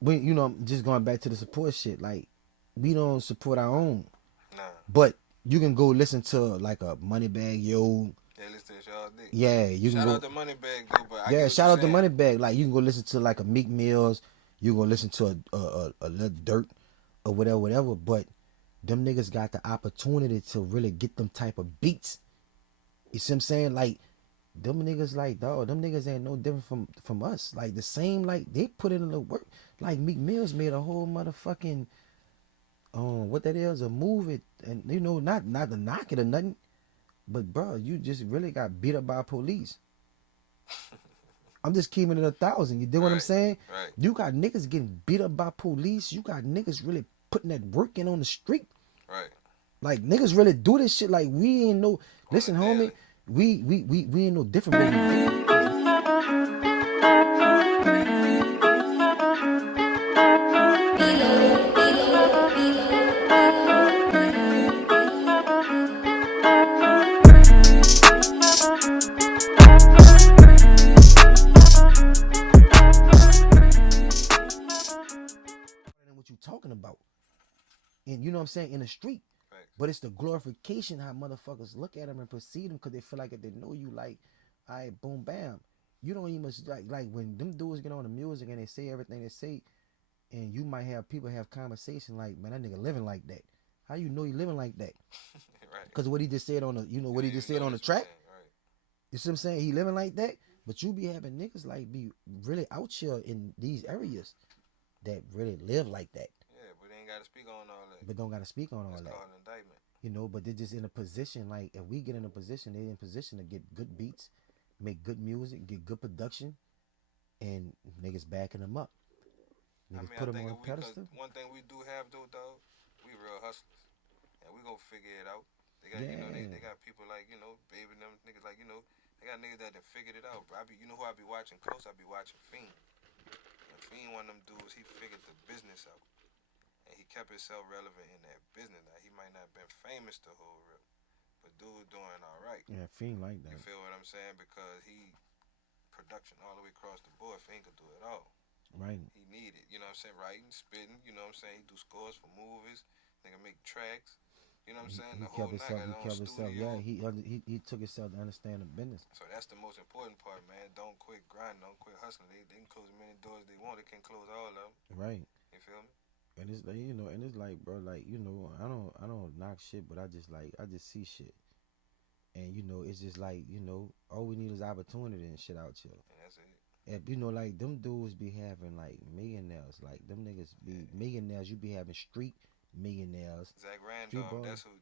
When you know, just going back to the support shit, like we don't support our own. Nah. But you can go listen to like a Moneybag Yo. Yeah, listen to y'all dick. Yeah, you shout can go. Shout out to Moneybag though, but I yeah, get shout out to saying. Moneybag. Like you can go listen to like a Meek Mills. You go listen to a little Dirt or whatever. But them niggas got the opportunity to really get them type of beats. You see what I'm saying? Like them niggas, like dog, them niggas ain't no different from us. Like the same, like they put in the work. Like Meek Mills made a whole motherfucking what that is, a movie, and you know, not to knock it or nothing, but bro, you just really got beat up by police. I'm just keeping it 1,000. You dig what I'm saying? Right. You got niggas getting beat up by police. You got niggas really putting that work in on the street. Right. Like niggas really do this shit. Like we ain't no. Listen, homie, we ain't no different. What you talking about? And you know what I'm saying, in the street. Right. But it's the glorification how motherfuckers look at them and perceive them because they feel like if they know you, like, all right, boom, bam. You don't even like when them dudes get on the music and they say everything they say, and you might have people have conversation like, man, that nigga living like that. How you know he living like that? Right. Because what he just said on the, you know, what he just said on the track. Right. You see what I'm saying? He living like that, but you be having niggas like be really out here in these areas that really live like that. Yeah, but they ain't gotta speak on all that. But don't gotta speak on all That's that. called an indictment. You know, but they're just in a position, like, if we get in a position, they're in position to get good beats, make good music, get good production, and niggas backing them up. Niggas put them on a pedestal. One thing we do have, though, dog, we real hustlers. And we gonna figure it out. They got, you know, they got people like, you know, baby them niggas like, you know, they got niggas that done figured it out, bro. You know who I be watching close? I be watching Fiend. And Fiend, one of them dudes, he figured the business out. And he kept himself relevant in that business. Now, he might not have been famous the whole rip, but dude doing all right. Yeah, Fiend like that. You feel what I'm saying? Because he, production all the way across the board, Fiend could do it all. Right. He needed, you know what I'm saying, writing, spitting, you know what I'm saying? He do scores for movies, nigga make tracks. You know what I'm saying? He kept himself. Yeah, he took himself to understand the business. So that's the most important part, man. Don't quit grinding. Don't quit hustling. They can close as many doors they want. They can close all of them. Right. You feel me? And it's like, you know, and it's like, bro, like, you know, I don't knock shit, but I just see shit. And you know, it's just like, you know, all we need is opportunity and shit out here. And that's it. And you know, like them dudes be having like millionaires, like them niggas be millionaires. You be having street millionaires. Zach Randolph, that's who.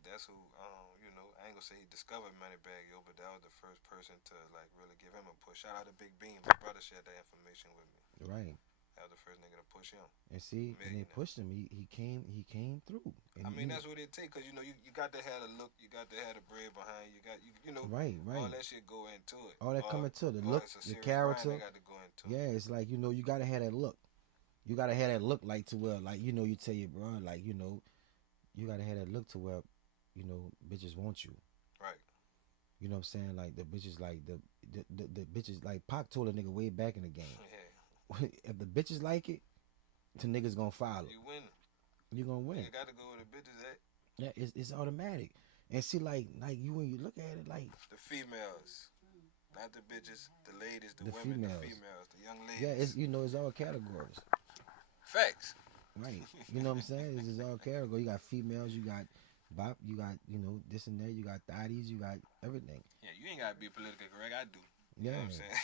You know, I ain't gonna say he discovered Moneybag Yo, but that was the first person to like really give him a push. Shout out to Big Beam, my brother shared that information with me. Right. That was the first nigga to push him. And see, and they pushed him. He came through. And I mean, that's what it take, cause you know you got to have the look, you got to have the bread behind you. You know, right. all that shit go into it. All that come into the look, the character. Got to go into yeah, it's like you know you gotta have that look. You gotta have that look like to where like you know you tell your bro like you know you gotta have that look to where you know bitches want you. Right. You know what I'm saying? Like the bitches like the bitches like Pac told a nigga way back in the game. Yeah. If the bitches like it, the niggas gonna follow. You win. You gonna win. You got to go where the bitches at. Yeah, it's automatic. And see, like you when you look at it, like the females, not the bitches, the ladies, the women, females. the females, the young ladies. Yeah, it's it's all categories. Facts. Right. You know what I'm saying? It's all categories. You got females, you got bop, you got this and that, you got thotties, you got everything. Yeah, you ain't gotta be politically correct. I do. Yeah. You know what I'm saying?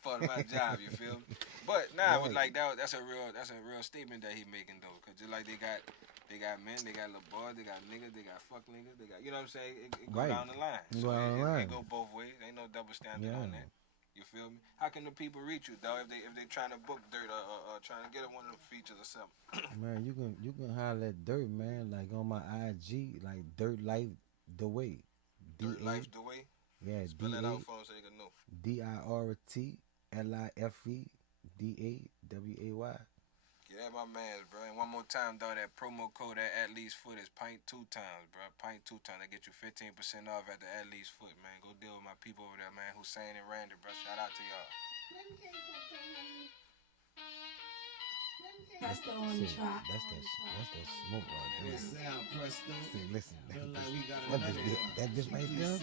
Part of my job, you feel me? But nah, right. Like that's a real statement that he making though, cause just like they got men, they got little boys, they got niggas, they got fuck niggas, they got, you know what I'm saying? It go down the line. So it go both ways. Ain't no double standard on that. You feel me? How can the people reach you though if they trying to book Dirt or trying to get one of them features or something? Man, you can holler at Dirt, man, like on my IG, like DirtLife the way. DirtLife the way. Yeah, spell that out for them so they can know. DirtLifeDAWAY. Get at my mans, bro. And one more time, though, that promo code at least foot is pint 2 times, bro. Pint 2 times. That get you 15% off at the at least foot, man. Go deal with my people over there, man. Hussein and Randy, bro. Shout out to y'all. Presto on the track. That's that smoke right there. Sound Presto. See, listen. That bitch right there.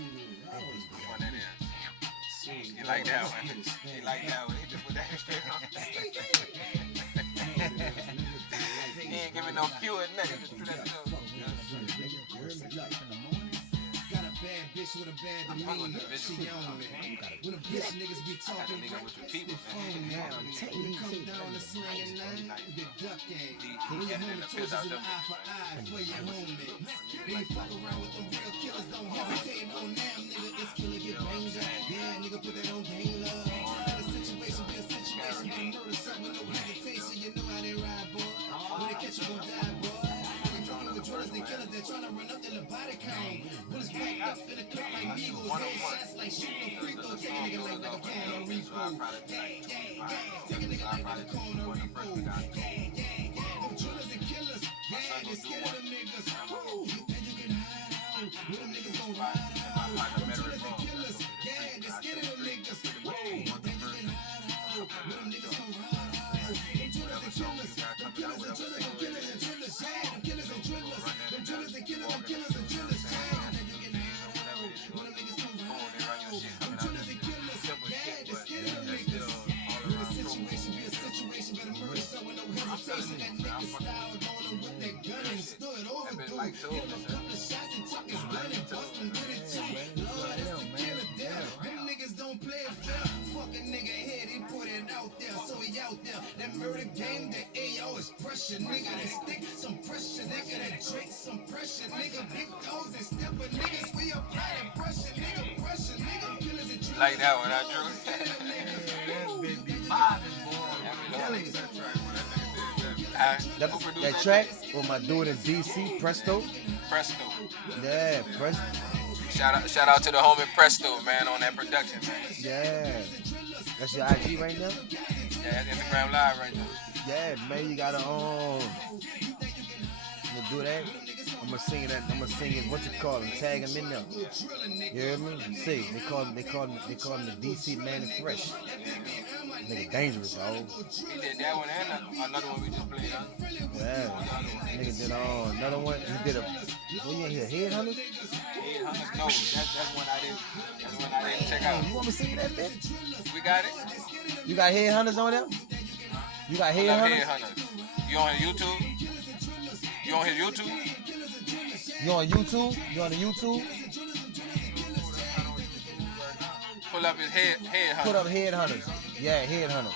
One that is. You like that one? You like that one? He just put that straight on. He ain't giving no cue or nothing. Just put that bad bitch with a bad demeanor. She on me. When a bitch niggas be talking people, phone now. When it come down to slanging nine, you get ducking. When your homie told you an eye for eye for your homie. When you fuck around with them real killers, don't hesitate on them, nigga. It's killer get banged up. Yeah, nigga, put that on gang love. Let a situation be a situation, but a murder something with no hesitation. You know how they ride, boy. When they catch you, gon' die, boy. Drugs, they killers, they're trying to run up their body count. Bullets backed up in a clip like Migos. Headshots like shooting a free throw. Take a nigga like a phone on repo. Take a nigga like a phone on repo. Them drillers and killers. Yeah, they scared of them niggas. Woo, you think you can hide out? Where them niggas gon' ride out? Them drillers and killers. Yeah, they scared of them niggas. Woo, you think you can hide out? Where them niggas gon' ride out? Them drillers and killers. Them killers and drillers. Them killers and drillers. Yeah, them killers and drillers. Them drillers and killers. Them killers and drillers. Yeah, you think you can hide out? Where them niggas gon' ride out? Them drillers and killers. Yeah, they scared of them niggas. When a situation be a situation, better murder someone, no hesitation. That nigga styled on him with that gun and stood overdue. Hit him a couple of shots and took his gun and bust him with it too. Lord, it's a killer death. Them niggas don't play it fair. Fuck a nigga head, he put it out there, so he out there. That murder game, that AO is pressure, nigga. That stick, some pressure, nigga. That Drake, some pressure, nigga. Big toes and stepper niggas, we apply that pressure, nigga. Pressure, nigga. Killers and drillers. Like that one, I drew. That track with my dude in DC, Presto. Yeah, Presto. Shout out to the homie Presto, man, on that production, man. Yeah. That's your IG right now? Yeah, that's Instagram Live right now. Yeah, man, you gotta I'm gonna do that. I'm gonna sing it, what you call him, tag him in there. You hear me? See, they call him the DC Man and Fresh. Nigga dangerous, dog. He did that one and another one we just played, huh? Yeah. Nigga did another one. He did what you in here, Headhunters? Headhunters? No, that's one I didn't check out. You want me to sing that bitch? We got it. You got Headhunters on there? You got Headhunters? You on YouTube? You on his YouTube? You on YouTube? You on the YouTube? Pull up his Headhunters. Put up Headhunters. Yeah, Headhunters.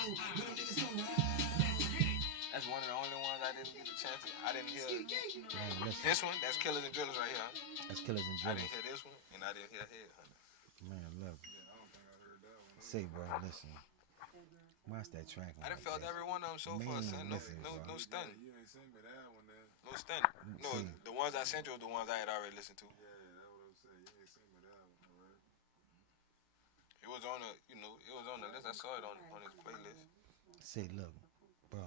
That's one of the only ones I didn't get a chance to. I didn't hear Man, this one. That's Killers and Drillers right here. Huh? That's Killers and I Drillers. didn't hear this one, and I didn't hear Headhunters. Man, look. Say, bro, listen. Watch that track. I done felt every one of them so far, son. No stunning. You ain't sent me that one then. No stunning. No, the ones I sent you were the ones I had already listened to. Yeah, that's what I'm saying. You ain't sent me that one, alright? It was on the list. I saw it on his playlist. Say, look, bro.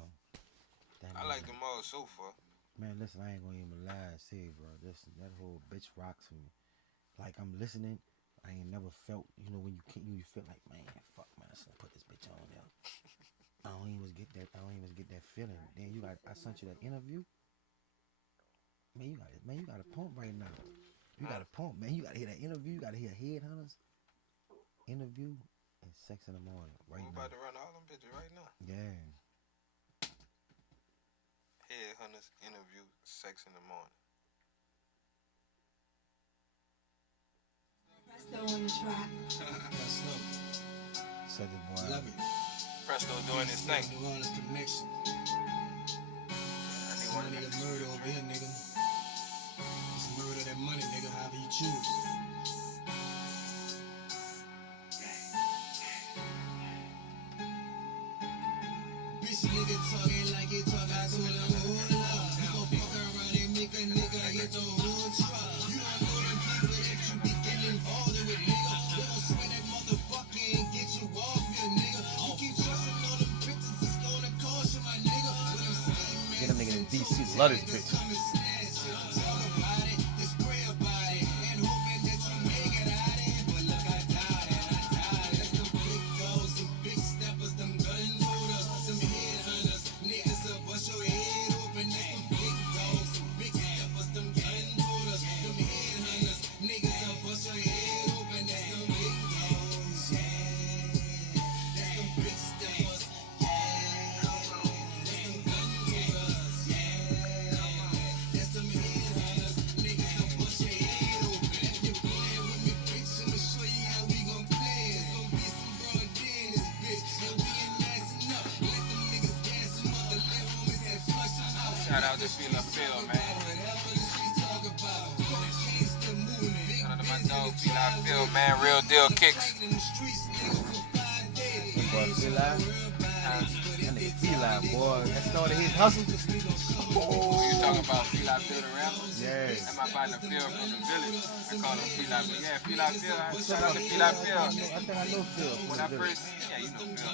I like them all so far. Man, listen, I ain't gonna even lie. Say, bro, listen, that whole bitch rocks me. Like, I'm listening. I ain't never felt, you know, when you feel like, man, fuck, man, I should put this bitch on there. I don't even get that feeling. Then I sent you that interview. Man, you got a pump right now. You got a pump, man. You gotta hear that interview. You gotta hear Headhunters interview and Sex in the Morning right now. We're about to run all them bitches right now. Yeah. Headhunters interview Sex in the Morning. Presto on the track. Presto. Such a boy. Love it. Presto doing his thing. New Orleans connection. I need one of Nigga them. murder over here, nigga. Just murder that money, nigga, however you choose. Bitch, nigga talking like he talk, I told him, hold up. You gon' fuck around and make a nigga hit the whole truck. You don't know them people that you be getting involved with, nigga. They gon' swear that motherfucker and get you off here, nigga. You keep trusting all them bitches, it's gonna cost you, my nigga. What I'm saying, man, Get them niggas in DC, love this bitch. come and snatch it. Talk about it, just pray about it, and hoping that you make it out of it. But look, I doubt it. That's them big dogs, them big steppers, them gun holders, some headhunters. Niggas will bust your head open. That's them big dogs, them big steppers, them gun holders, them headhunters. Niggas will bust your head open. That's them big dogs, yeah. That's them big steppers, yeah. That's them gun holders, yeah. That's them headhunters. Niggas will bust your head open. If you playing with me, bitch, I'ma show you how we gon' play. It's gon' be some broad in this bitch, and we ain't messing up. Let them niggas gas them up. The little homies that flush them out. Shout out to Feel Phil, man. Whatever the streets talk about. Cocaine's still moving. Big Shout out to my Benz in dog, the Feel driveway. Phil, man. Real deal kicks. Fighting in the streets, nigga, for 5 days. Boy, Feel That nigga Feel That, boy. That started his hustle. Who you talking about? Feel the rapper? Yeah. That's my partner Phil from the village. I call him Feel. But yeah, Feel Phil. Shout out to Feel I Phil. think I know Phil. When I first, yeah, you know Phil.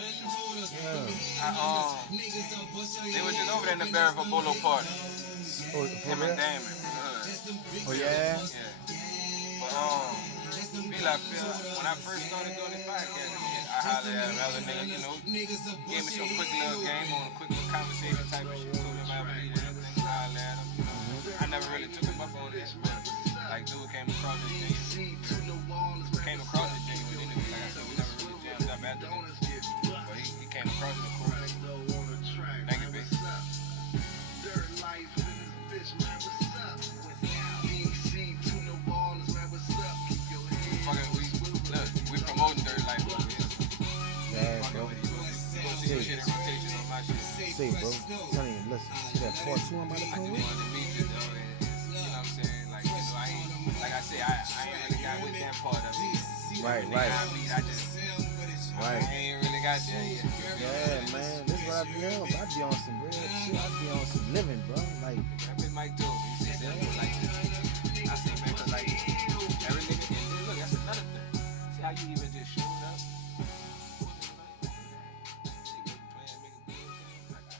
Yeah. They were just over there in the Barry for Bolo party. Oh, for Him real? and Damon. Yeah. Oh, yeah? But Phil, when I first started doing this podcast, I hollered at another nigga, you know, gave me some quick little game on a quick little conversation type of shit. Told him I believe anything, hollered at him. You know. I never really took him up on this, but like dude came across this thing. Came across this thing with niggas. Like I said, we never really jammed up after this. But he came across it, cool nigga. Thank you, bitch. DirtLife in this bitch, man, what's up? DC to New Orleans, man, what's up? Keep your head. We promoting DirtLife over here. Yeah, bro. You gonna see your shit in rotation on my shit. Say, bro. Tell you, listen. See that part 2 I'm about to I come just with? wanted to meet you, though. You know what I'm saying? Like, you know, I ain't, like I said, I ain't really got with that part of it. Right. I ain't really got there yet. Yeah, man. This is what I be on. I be on some real shit. I be on some living, bro. Like, That bitch Mike told me. He said, like, I said, man, cause like, every nigga, and then look, that's another thing. See how you even just showed up?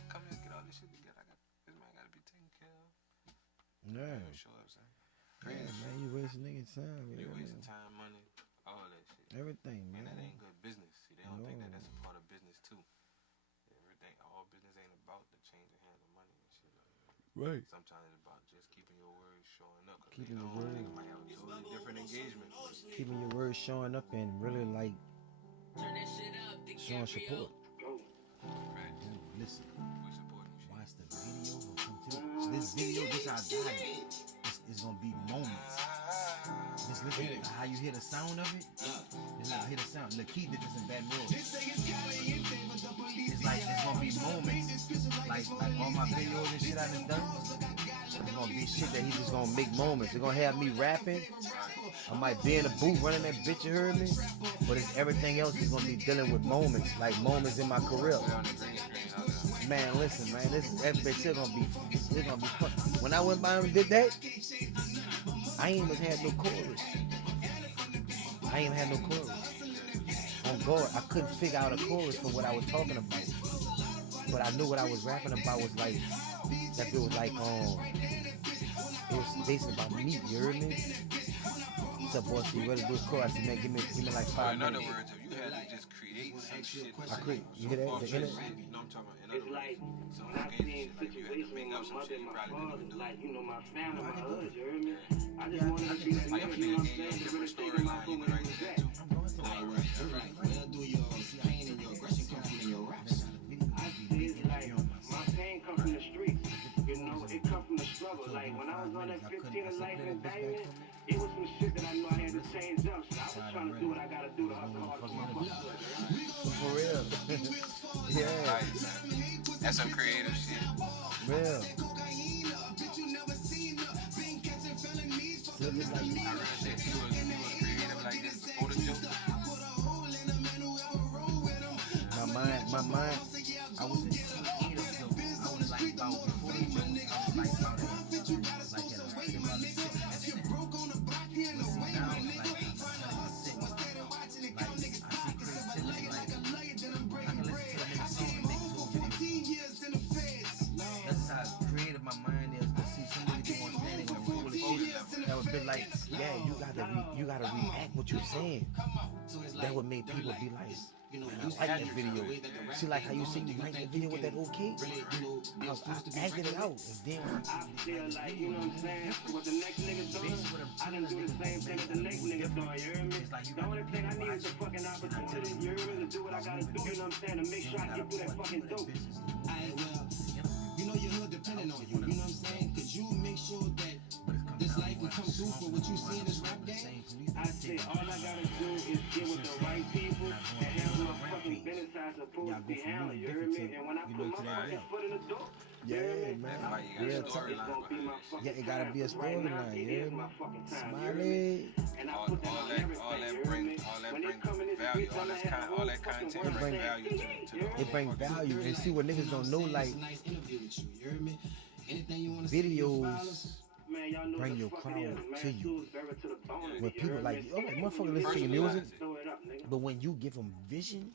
Come here, get all this shit together. This man gotta be taken care of. yeah. Show up, son. Yeah, Crazy man, shit. you wasting nigga time. You Yeah, wasting man. time, money, all that shit. Everything, And that man. ain't good business. See, they don't think that No. that's a part of business too. Everything, all business ain't about the change of hands of money and shit. Right. Sometimes it's about just keeping your words, showing up. 'Cause Keeping later your on, word. nigga might have a totally different engagement. Keeping your words showing up and really, like, showing support. Right. Dude, listen. We supporting you. Watch the video. Will come through. This video, this our diet. It's gonna be moments. Just listen to how you hear the sound of it. Just hear the sound. Lakeith did this in Baton Rouge. It's like it's gonna be moments. Like all my videos and shit I done done. It's gonna be be shit that he just gonna make moments. They're gonna have me rapping. I might be in the booth running that bitch, you heard me? But it's everything else is gonna be dealing with moments, like moments in my career. Man, listen, man, that bitch is gonna be fun. When I went by and did that, I ain't even had no chorus. On God, I couldn't figure out a chorus for what I was talking about. But I knew what I was rapping about was like, that it was like, it was basically about meat, you heard me? What's up, boss? You ready to do a chorus? I said, man, give me like 5 In other minutes. words, if you had to just create some shit, You hear that? The internet? No, I'm talking about in It's other like words, some when I gangster seen shit, like you had to situations make with up my some mother shit and you my probably father, didn't even do. like, you know, my family, my hood, you heard me? I just wanted to be that Like nigga, if you know nigga what I'm gave you saying? a To different really take him out storyline, for you where could he write was that at. too. Where do your pain and your aggression come from in your raps? I see it's like my pain come from the streets. You know, it come from the struggle. Like when I was on that 15 of life indictment, it was some shit that I knew I had to change up. So I was trying to do what I gotta do to hustle hard for my mother. For real. Yeah, Nice, man. That's some creative shit. real. So it's like, I really think you was creative like this before the joke. my mind, I was in creative zone. I was like about before the joke, I was like about at about 6 but see now it's like 100%. Like I see creativity like I can listen to a nigga song and make two videos. That's how creative my mind is. To see somebody be on stage and go full of shit that would be like, yeah, you gotta react what you're saying. That would make people be like, man, I like that video. See, like how you say you like that video with that okay? I acted it out, and then I feel like, you know what I'm saying? What the next nigga doing, I done do the same thing that the next nigga doing, you hear me? The only thing I need is the fucking opportunity, you hear me? To do what I gotta do, you know what I'm saying? To make sure I get through that fucking dope. Alright, well, you know your hood depending on you, you know what I'm saying? Cause you make sure that this life will come through for what you see in this rap game. I say all I gotta do is get with the right people and handle my fucking business as supposed to be handled, you hear me? And when I put my fucking foot in the door, you hear yeah, me? man, Like you real got a talk. It's gonna be my fucking Yeah, it gotta be a time. Right now, storyline, it you hear is me? my fucking time, you hear me? Smiley. And I put that on everything, you hear me? When it come in this value, bitch, all I'ma this have the all whole that fucking content world bring saying, value to the It bring value, and see what niggas don't know, like It's a nice interview with you, you heard me? Anything you wanna videos man, y'all know bring the your fuck crowd it is, man. to you. Very to the bone, When you people heard like, me? all right, motherfucker, listen to your music, Throw it up, nigga. but when you give them vision,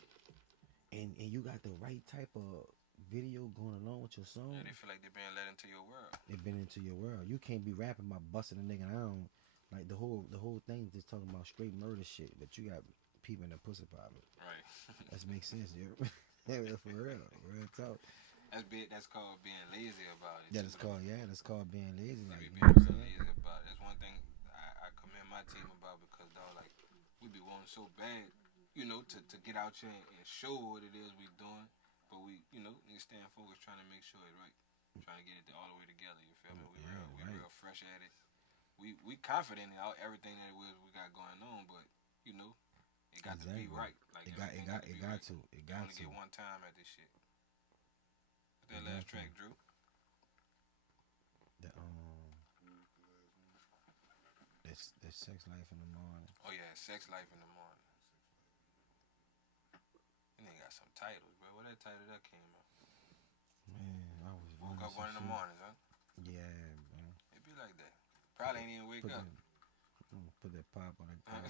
and you got the right type of video going along with your song, Yeah, they feel like they're being led into your world. they've been into your world. You can't be rapping about busting a nigga down. Like the whole thing just talking about straight murder shit, but you got people in the pussy popping. Right. That makes sense, yeah. Yeah, for real talk. That's called being lazy about it. That's called being lazy. We Like, be you know being what I'm real saying? lazy about it. That's one thing I commend my team about because dog, like we be wanting so bad, you know, to get out here and show what it is we doing, but we, you know, need to stand focused trying to make sure it's right, trying to get it all the way together. You feel me? We real fresh at it. We confident in everything that we got going on, but you know, it got to be right. Like It got to. You only get one time at this shit. What's that last track, Drew? The sex life in the morning. Oh yeah, Sex Life in the Morning. And they got some titles, bro. Where that title that came out? Man, I was Woke up one in the mornings, huh? Yeah, man. It be like that. Probably ain't even wake up. Put that pop on that car.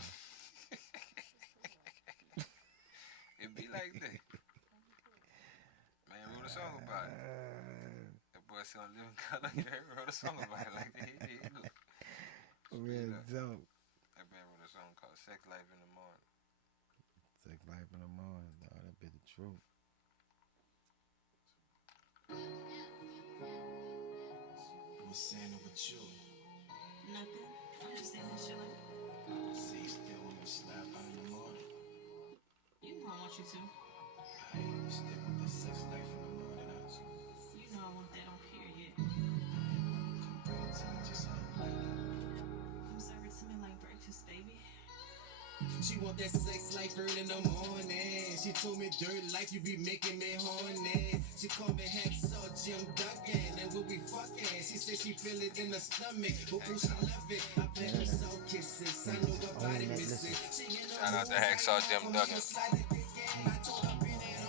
It be like that. Man wrote a song about it. That boy still on Living Color. He wrote a song about it like that. Real dope. That man wrote a song called Sex Life in the Morning. Sex life in the morning, dog. That be the truth. What's standing with you? Nothing. I'm just sitting there chilling. See, still want me slap out in the morning. You know I want you to. I ain't still with the sex life in the morning, aren't you? You know I want that on period. Come bring it to me just how you like it. Come serve it to me like breakfast, baby. She want that sex life early in the morning. She told me dirt life, you be making me horny. She called me Hacksaw Jim Duggan, and we'll be fucking. She said she feel it in her stomach, but ooh, she love it. I bet her soul kisses, I know her body misses. Shout out to Hacksaw Jim Duggan.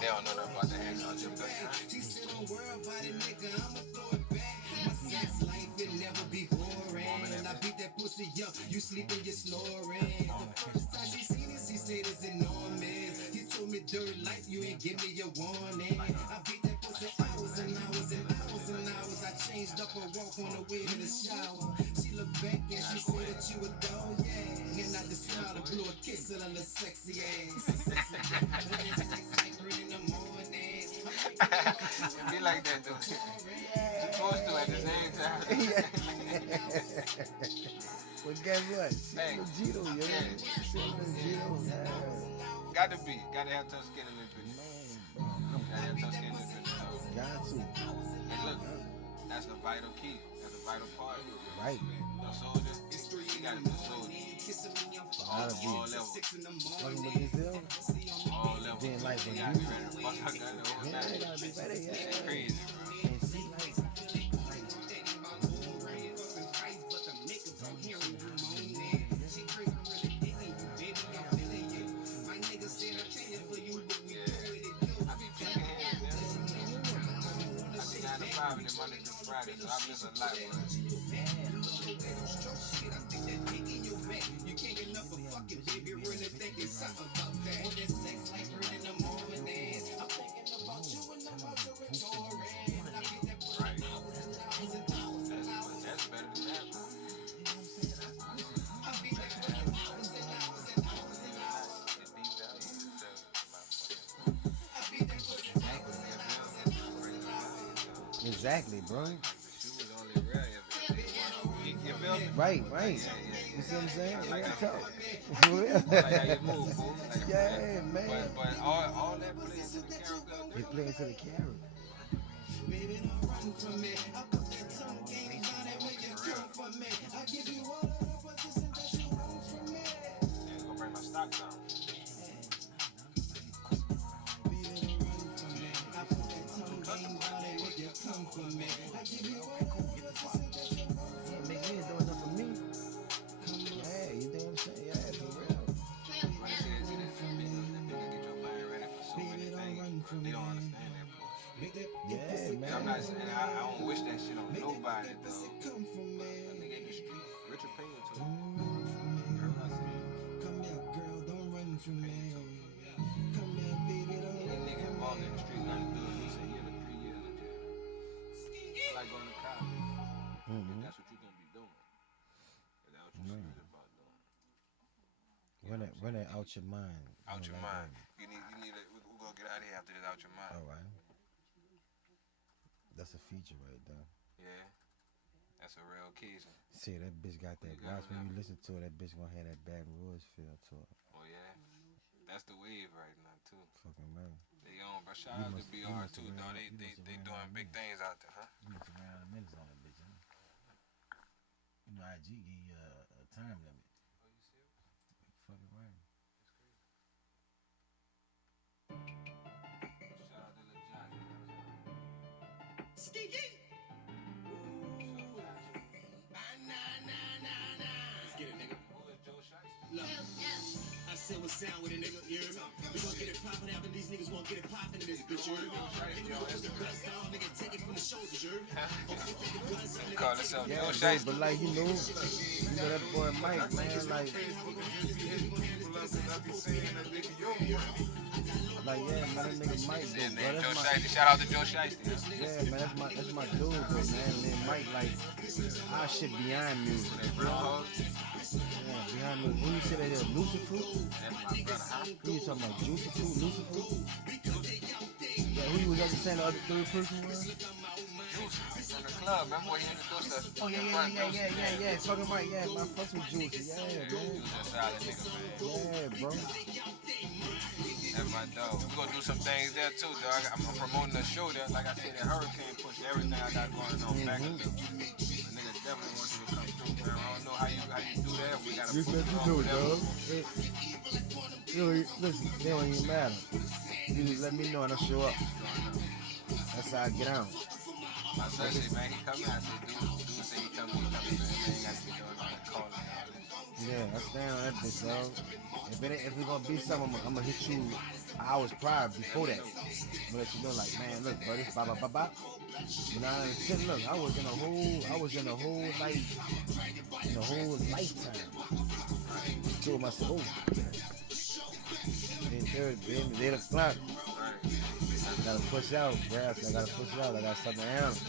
They don't know nothing about the Hacksaw Jim Duggan. She said, don't worry about it, nigga, I'ma throw it back. My sex life, it never be boring. And I beat that pussy up, you sleeping, you snoring. The first time she seen it, she said it's enormous. You told me dirt life, you ain't give me a warning. I beat that pussy hours and hours and hours and hours. I changed up her walk on the way in the shower. She looked back and she said that you a dog, yeah. And I just smiled and blew a kiss at her little sexy ass. In the morning. Be like that, though. You're supposed to at the same time. Well, guess what? Hey. Gito, yeah. Gito, yeah. Gotta have tough skin a little bit. Man, Gotta have tough skin a little bit. got to. And look, that's the vital key. That's the vital part. Right. No soldier, you gotta be a soldier. Gotta be. All levels. Fucking with Denzel. All levels. Then like You when gotta be you. ready to bust her gun the whole Yeah, time. they gotta be ready, yeah. Shit crazy, bro. And see, like, Monday through Friday, so I miss a lot, bro. You can't get enough of fucking, baby. Really thinking something about that. When it's sex like early in the morning, I'm thinking about you and about your retort. I beat that pussy Right. hours and hours and hours and hours. That's better than that, bro. I beat that pussy hours and hours and hours and hours. It devalues itself by fucking. I beat that pussy hours and hours and hours and hours. exactly, bro. She was only real if you feel me? Right, right. Yeah, You see what I'm saying? Like Real I- talk. For real. Like how you move, fool. Like, Yeah, man. But all that plays into the character. They play into the camera. Baby, don't run from me. I put that tongue game down and make you come for me. I give you all of the position that you want from me. Yeah, it's gonna bring my stock down. Baby, don't run from me. I put that tongue game down and make you come for me. I give you all of the position that you want Yeah, from me. nigga, you ain't doing nothing for me. Yeah, you know what I'm saying? Yeah, for real. Like I said, see, that nigga get your mind ready for so many things, bro. They don't understand that bullshit. Yeah, man. I'm not saying I don't wish that shit on nobody, though. Come for me. A nigga in the street, Richard Payne too. Don't run from me. Come here, girl, don't run from me. Come here, baby, don't Any run nigga from involved in me. the street got to do at least a year to 3 years in jail. It's like going to college. Mm-hmm. That's what you're gonna be doing. And that's what you're serious about doing. Run that out your mind. Out You your know, mind. like You need to. We're gonna get out of here after this. Out your that. mind. All right. That's a feature right there. Yeah. That's a real occasion. See, that bitch got that. You got Watch when you whatever. listen to it, that bitch gonna have that Baton Rouge feel to it. Oh yeah. That's the wave right now too. Fucking man. They on, but shout You out to must- you BR must too, have dog. ran- They you must have they ran doing out of big minutes. things out there, huh? You must have ran out of minutes on that bitch, huh? You know, IG give you a time limit. Fucking right. Shout out to Lil Johnny. Ski-gee. Let's get it, nigga. Who is Joe Shiesty? Look, I said what's down with it, nigga. You hear me? We gon' get it poppin' after these niggas won't get it poppin' in this bitch, you hear me? Nigga, we put the buzz down, nigga, take it from the shoulders, you hear me? Okay, take the buzz up, nigga, Call take himself it Joe Yeah, bro, Shiesty. but like you know that boy Mike, man, like yeah, man, that nigga Mike, His though, name bro, Joe that's my, Shiesty. Shout out to Joe Shiesty. yeah, man, that's my dude, though, man. Man, Mike, like, our shit beyond music, bro. Yeah, behind me. When you say that, Lucifer, That's my brother, huh? who you talking about? Lucifer? Yeah, who you was ever saying the other third person was? Juice from the club. Remember when he introduced us? Oh yeah. Fucking right, yeah, my fucks with Juicy, yeah, He man. was a solid nigga, man. Yeah, bro. That's my dog. We're gonna do some things there too, dog. I'm promoting a show there. Like I said, that hurricane pushed everything I got going on back a little. The nigga definitely wants you to come through, man. I don't know how you do that. We got a Just let you know, dog. listen, they don't even matter. You just let me know and I'll show up. That's how I get out. My son said, man, he coming. I said, dude say he coming, man. Man, ain't got to be doing all that calling and all that. Yeah, I stand on that bitch, dog. If it's gonna be something, I'm gonna hit you hours prior before that. I'm gonna let you know, like, man, look, bro, this ba. You know, look, I was in a whole lifetime. I told myself, oh, then 8 o'clock. I gotta push out, bruh. I gotta push out. I got something else.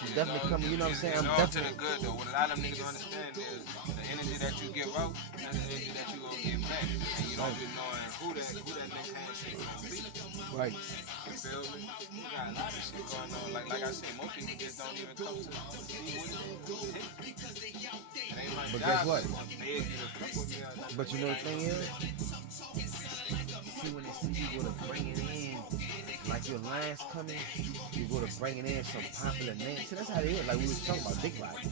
She's definitely coming, you know what I'm saying? I'm all definitely. to the good, though. What a lot of them niggas don't understand is the energy that you give out, that's the energy that you gonna get back. And you don't be knowing who that next handshake gonna be. Right. You feel me? You got a lot of shit going on. Like I said, most people just don't even come to see what it ain't my But job guess what? to beg you to fuck with me or nothing. But you know the thing is? See, when they see you go to bring it in, like your lines coming, you go to bring it in some popular names. See, that's how it is. Like we was talking about Big Body.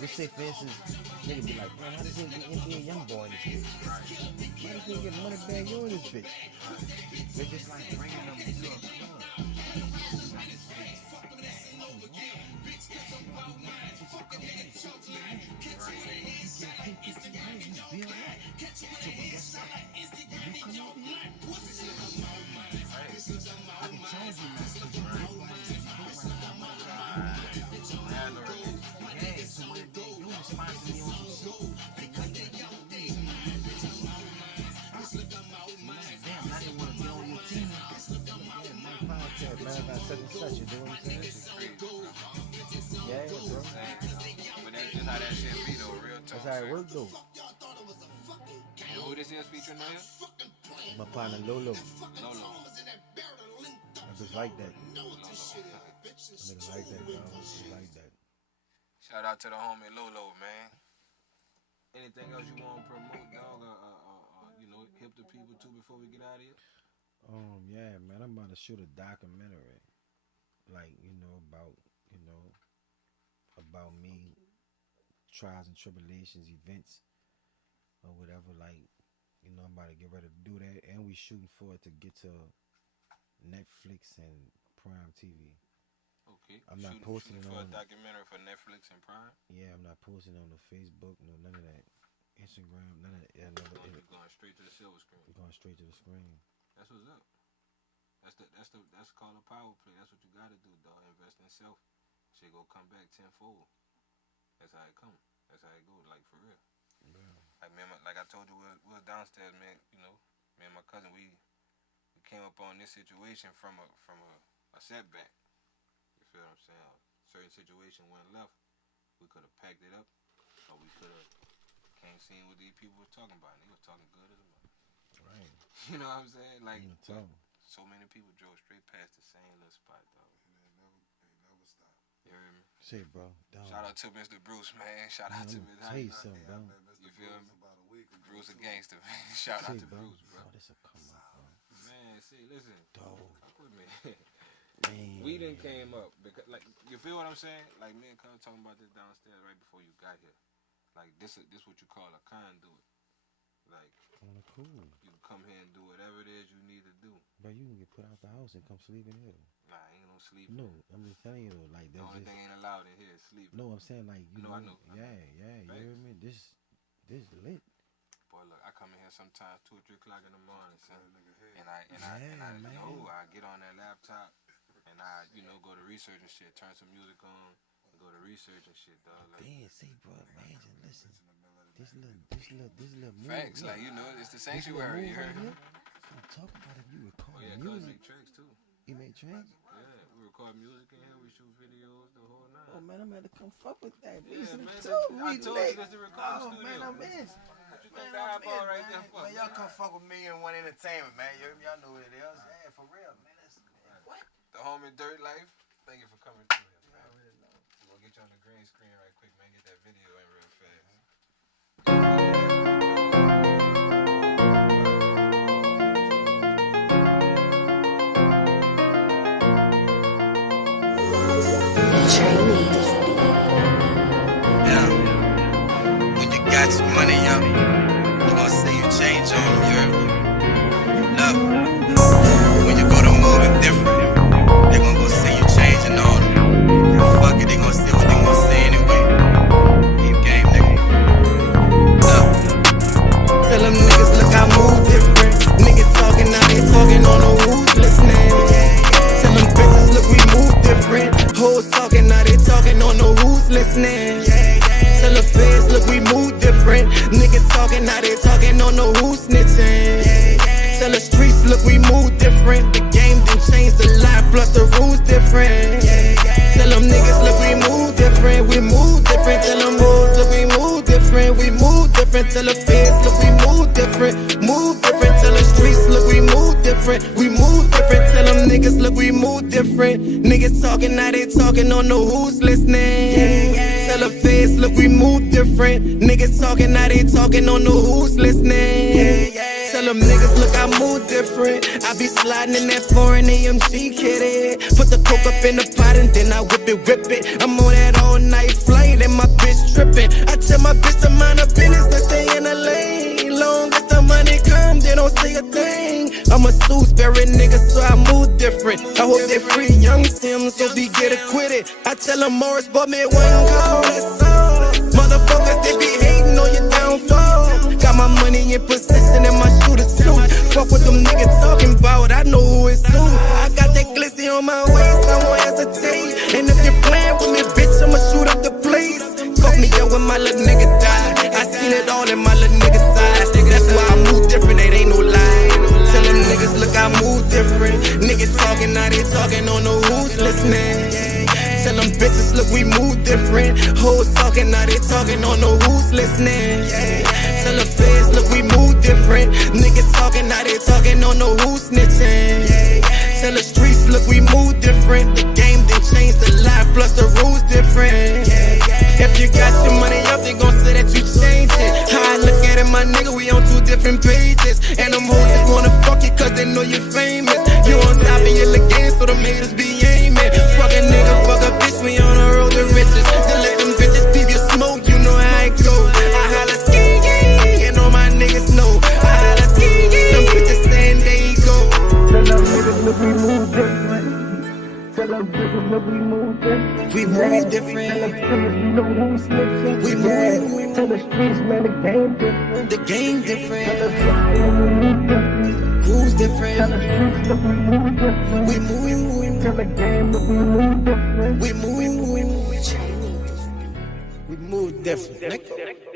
Let's say, for instance, nigga be like, man, how does it get NBA young boy in this bitch? How does it get money bag you in this bitch? They're just like bringing them to a club. Such, you know what I'm saying? Yeah, bro. But that's just how that shit be though, real talk. That's how it work though. You know who this is featuring on here? My partner Lolo. Lolo. I just like that. I just like that, bro. I just like that. Shout out to the homie Lolo, man. Anything else you want to promote, dog? You know, hip the people too before we get out of here? Yeah, man. I'm about to shoot a documentary. Like, about me, trials and tribulations, events, or whatever. Like, I'm about to get ready to do that. And we shooting for it to get to Netflix and Prime TV. Okay. I'm not posting it for on a documentary for Netflix and Prime. Yeah, I'm not posting on the Facebook, none of that. Instagram, none of that. You're going straight to the silver screen. We're going straight to the screen. That's what's up. That's called a power play. That's what you gotta do, dog. Invest in self. Shit go come back tenfold. That's how it come. That's how it go. Like for real. Yeah. Like I told you, we was downstairs, man. Me and my cousin, we came up on this situation from a setback. You feel what I'm saying? A certain situation went left. We could have packed it up, or we could have came seen what these people were talking about. And they were talking good as a mother. Right. You know what I'm saying? Like. So many people drove straight past the same little spot, dog. And they never stopped. You heard me? Say, bro. Dog. Shout out to Mr. Bruce, man. Shout out to Mr. Tell you something, bro. You feel me? Bruce a gangster, man. Shout out to Bruce, bro. Oh, this will come up, bro. Man, see, listen. Dog. Fuck with me. Man. We done came up because, like, you feel what I'm saying? Like me and Cuz talking about this downstairs right before you got here. Like this what you call a conduit. Like, cool. You can come here and do whatever it is you need to do. But you can get put out the house and come sleep in here. Nah, ain't no sleep. No, I'm just telling you, like the only thing ain't allowed in here is sleep. No, I'm saying like you know. I know. Yeah. You hear me? This lit. Boy, look, I come in here sometimes 2 or 3 o'clock in the morning, son. And I get on that laptop and I go to research and shit, turn some music on, and go to research and shit, dog. Like, damn, see, bro, imagine, listen. This little move. Facts, like, it's the sanctuary, you heard me? I'm talking about if you record yeah, music. Cuz make tracks too. You make tracks? Yeah, we record music in here, we shoot videos, the whole nine. Oh man, I'm gonna come fuck with that. Yeah, man, I told you that's the recording studio. man, I'm in. What you think the eyeball right there for? Man, y'all come fuck with Million Entertainment, man. Y'all know what it is. Yeah, for real, man. What? The homie DirtLife. Thank you for coming through here, man. We'll get you on the green screen right quick, man. Get that video in real fast. Yeah. When you got your money up, you gonna say you listening. Tell the feds, look, we move different. Niggas talking, now they talking, don't know who's snitching. Tell the streets, look, we move different. The game done changed a lot, plus the rules different. Tell them niggas, look, we move different. We move different. Tell them hoes, look, we move different. We move different. Tell the feds, look, we move different. Move different. Tell the streets, look, we move different. We move different. Tell them niggas, look, we move different. Niggas talking, now they talking, don't know who's listening. Tell the feds, look, we move different. Niggas talking, now they talking, don't know who's listening. Tell them niggas, look, I move different. I be sliding in that foreign AMG kitty. Put the coke up in the pot and then I whip it. I'm on that all night flight and my bitch tripping. I tell my bitch to mind her business, let's stay in the lane. Long as the money come, they don't say a thing. I'm a Salisbury nigga, so I move different. I hope they free young Sims, so be get acquitted. I tell them Morris bought me one call, that's all. Motherfuckers, they be hating on your downfall. Got my money in position and my shooter suit. Fuck what them niggas talking about, I know who it's who. I got that glizzy on my waist, I won't hesitate. And if you're playing with me, bitch, I'ma shoot up the place. Fuck me up when my little nigga died. I seen it all in my little nigga side. That's why I move different, it ain't no lie. Tell them niggas, look, I move different. Niggas talking, now they talking, don't know who's listening. Tell them bitches, look, we move different. Hoes talking, now they talking, don't know who's listening. Tell the feds, look, we move different. Niggas talking, now they talking, don't know who's snitching. Tell the streets, look, we move different. The game done changed a lot, plus the rules different. If you got your money up, they gon' say that you changed it. How I look at it, my nigga, we on 2 different pages. And them hoes just wanna fuck you cause they know you're famous. You on top of your little game, so them haters be aiming. Fuck a nigga, fuck a bitch, we on the road to riches. Then let them bitches peep your smoke, you know how it go. I holla ski, and all my niggas know. I holla ski, them bitches saying they go. Tell them niggas, look, we move different. Tell them bitches, look, we move different. We move different. Tell the streets, you know who's snitching. We move. Tell the streets, man, the game different. The game different. Tell the flyers, we move different. Who's Tell the different? streets, look, we move different. We move. Tell the game, look, we move different. We move. We move different.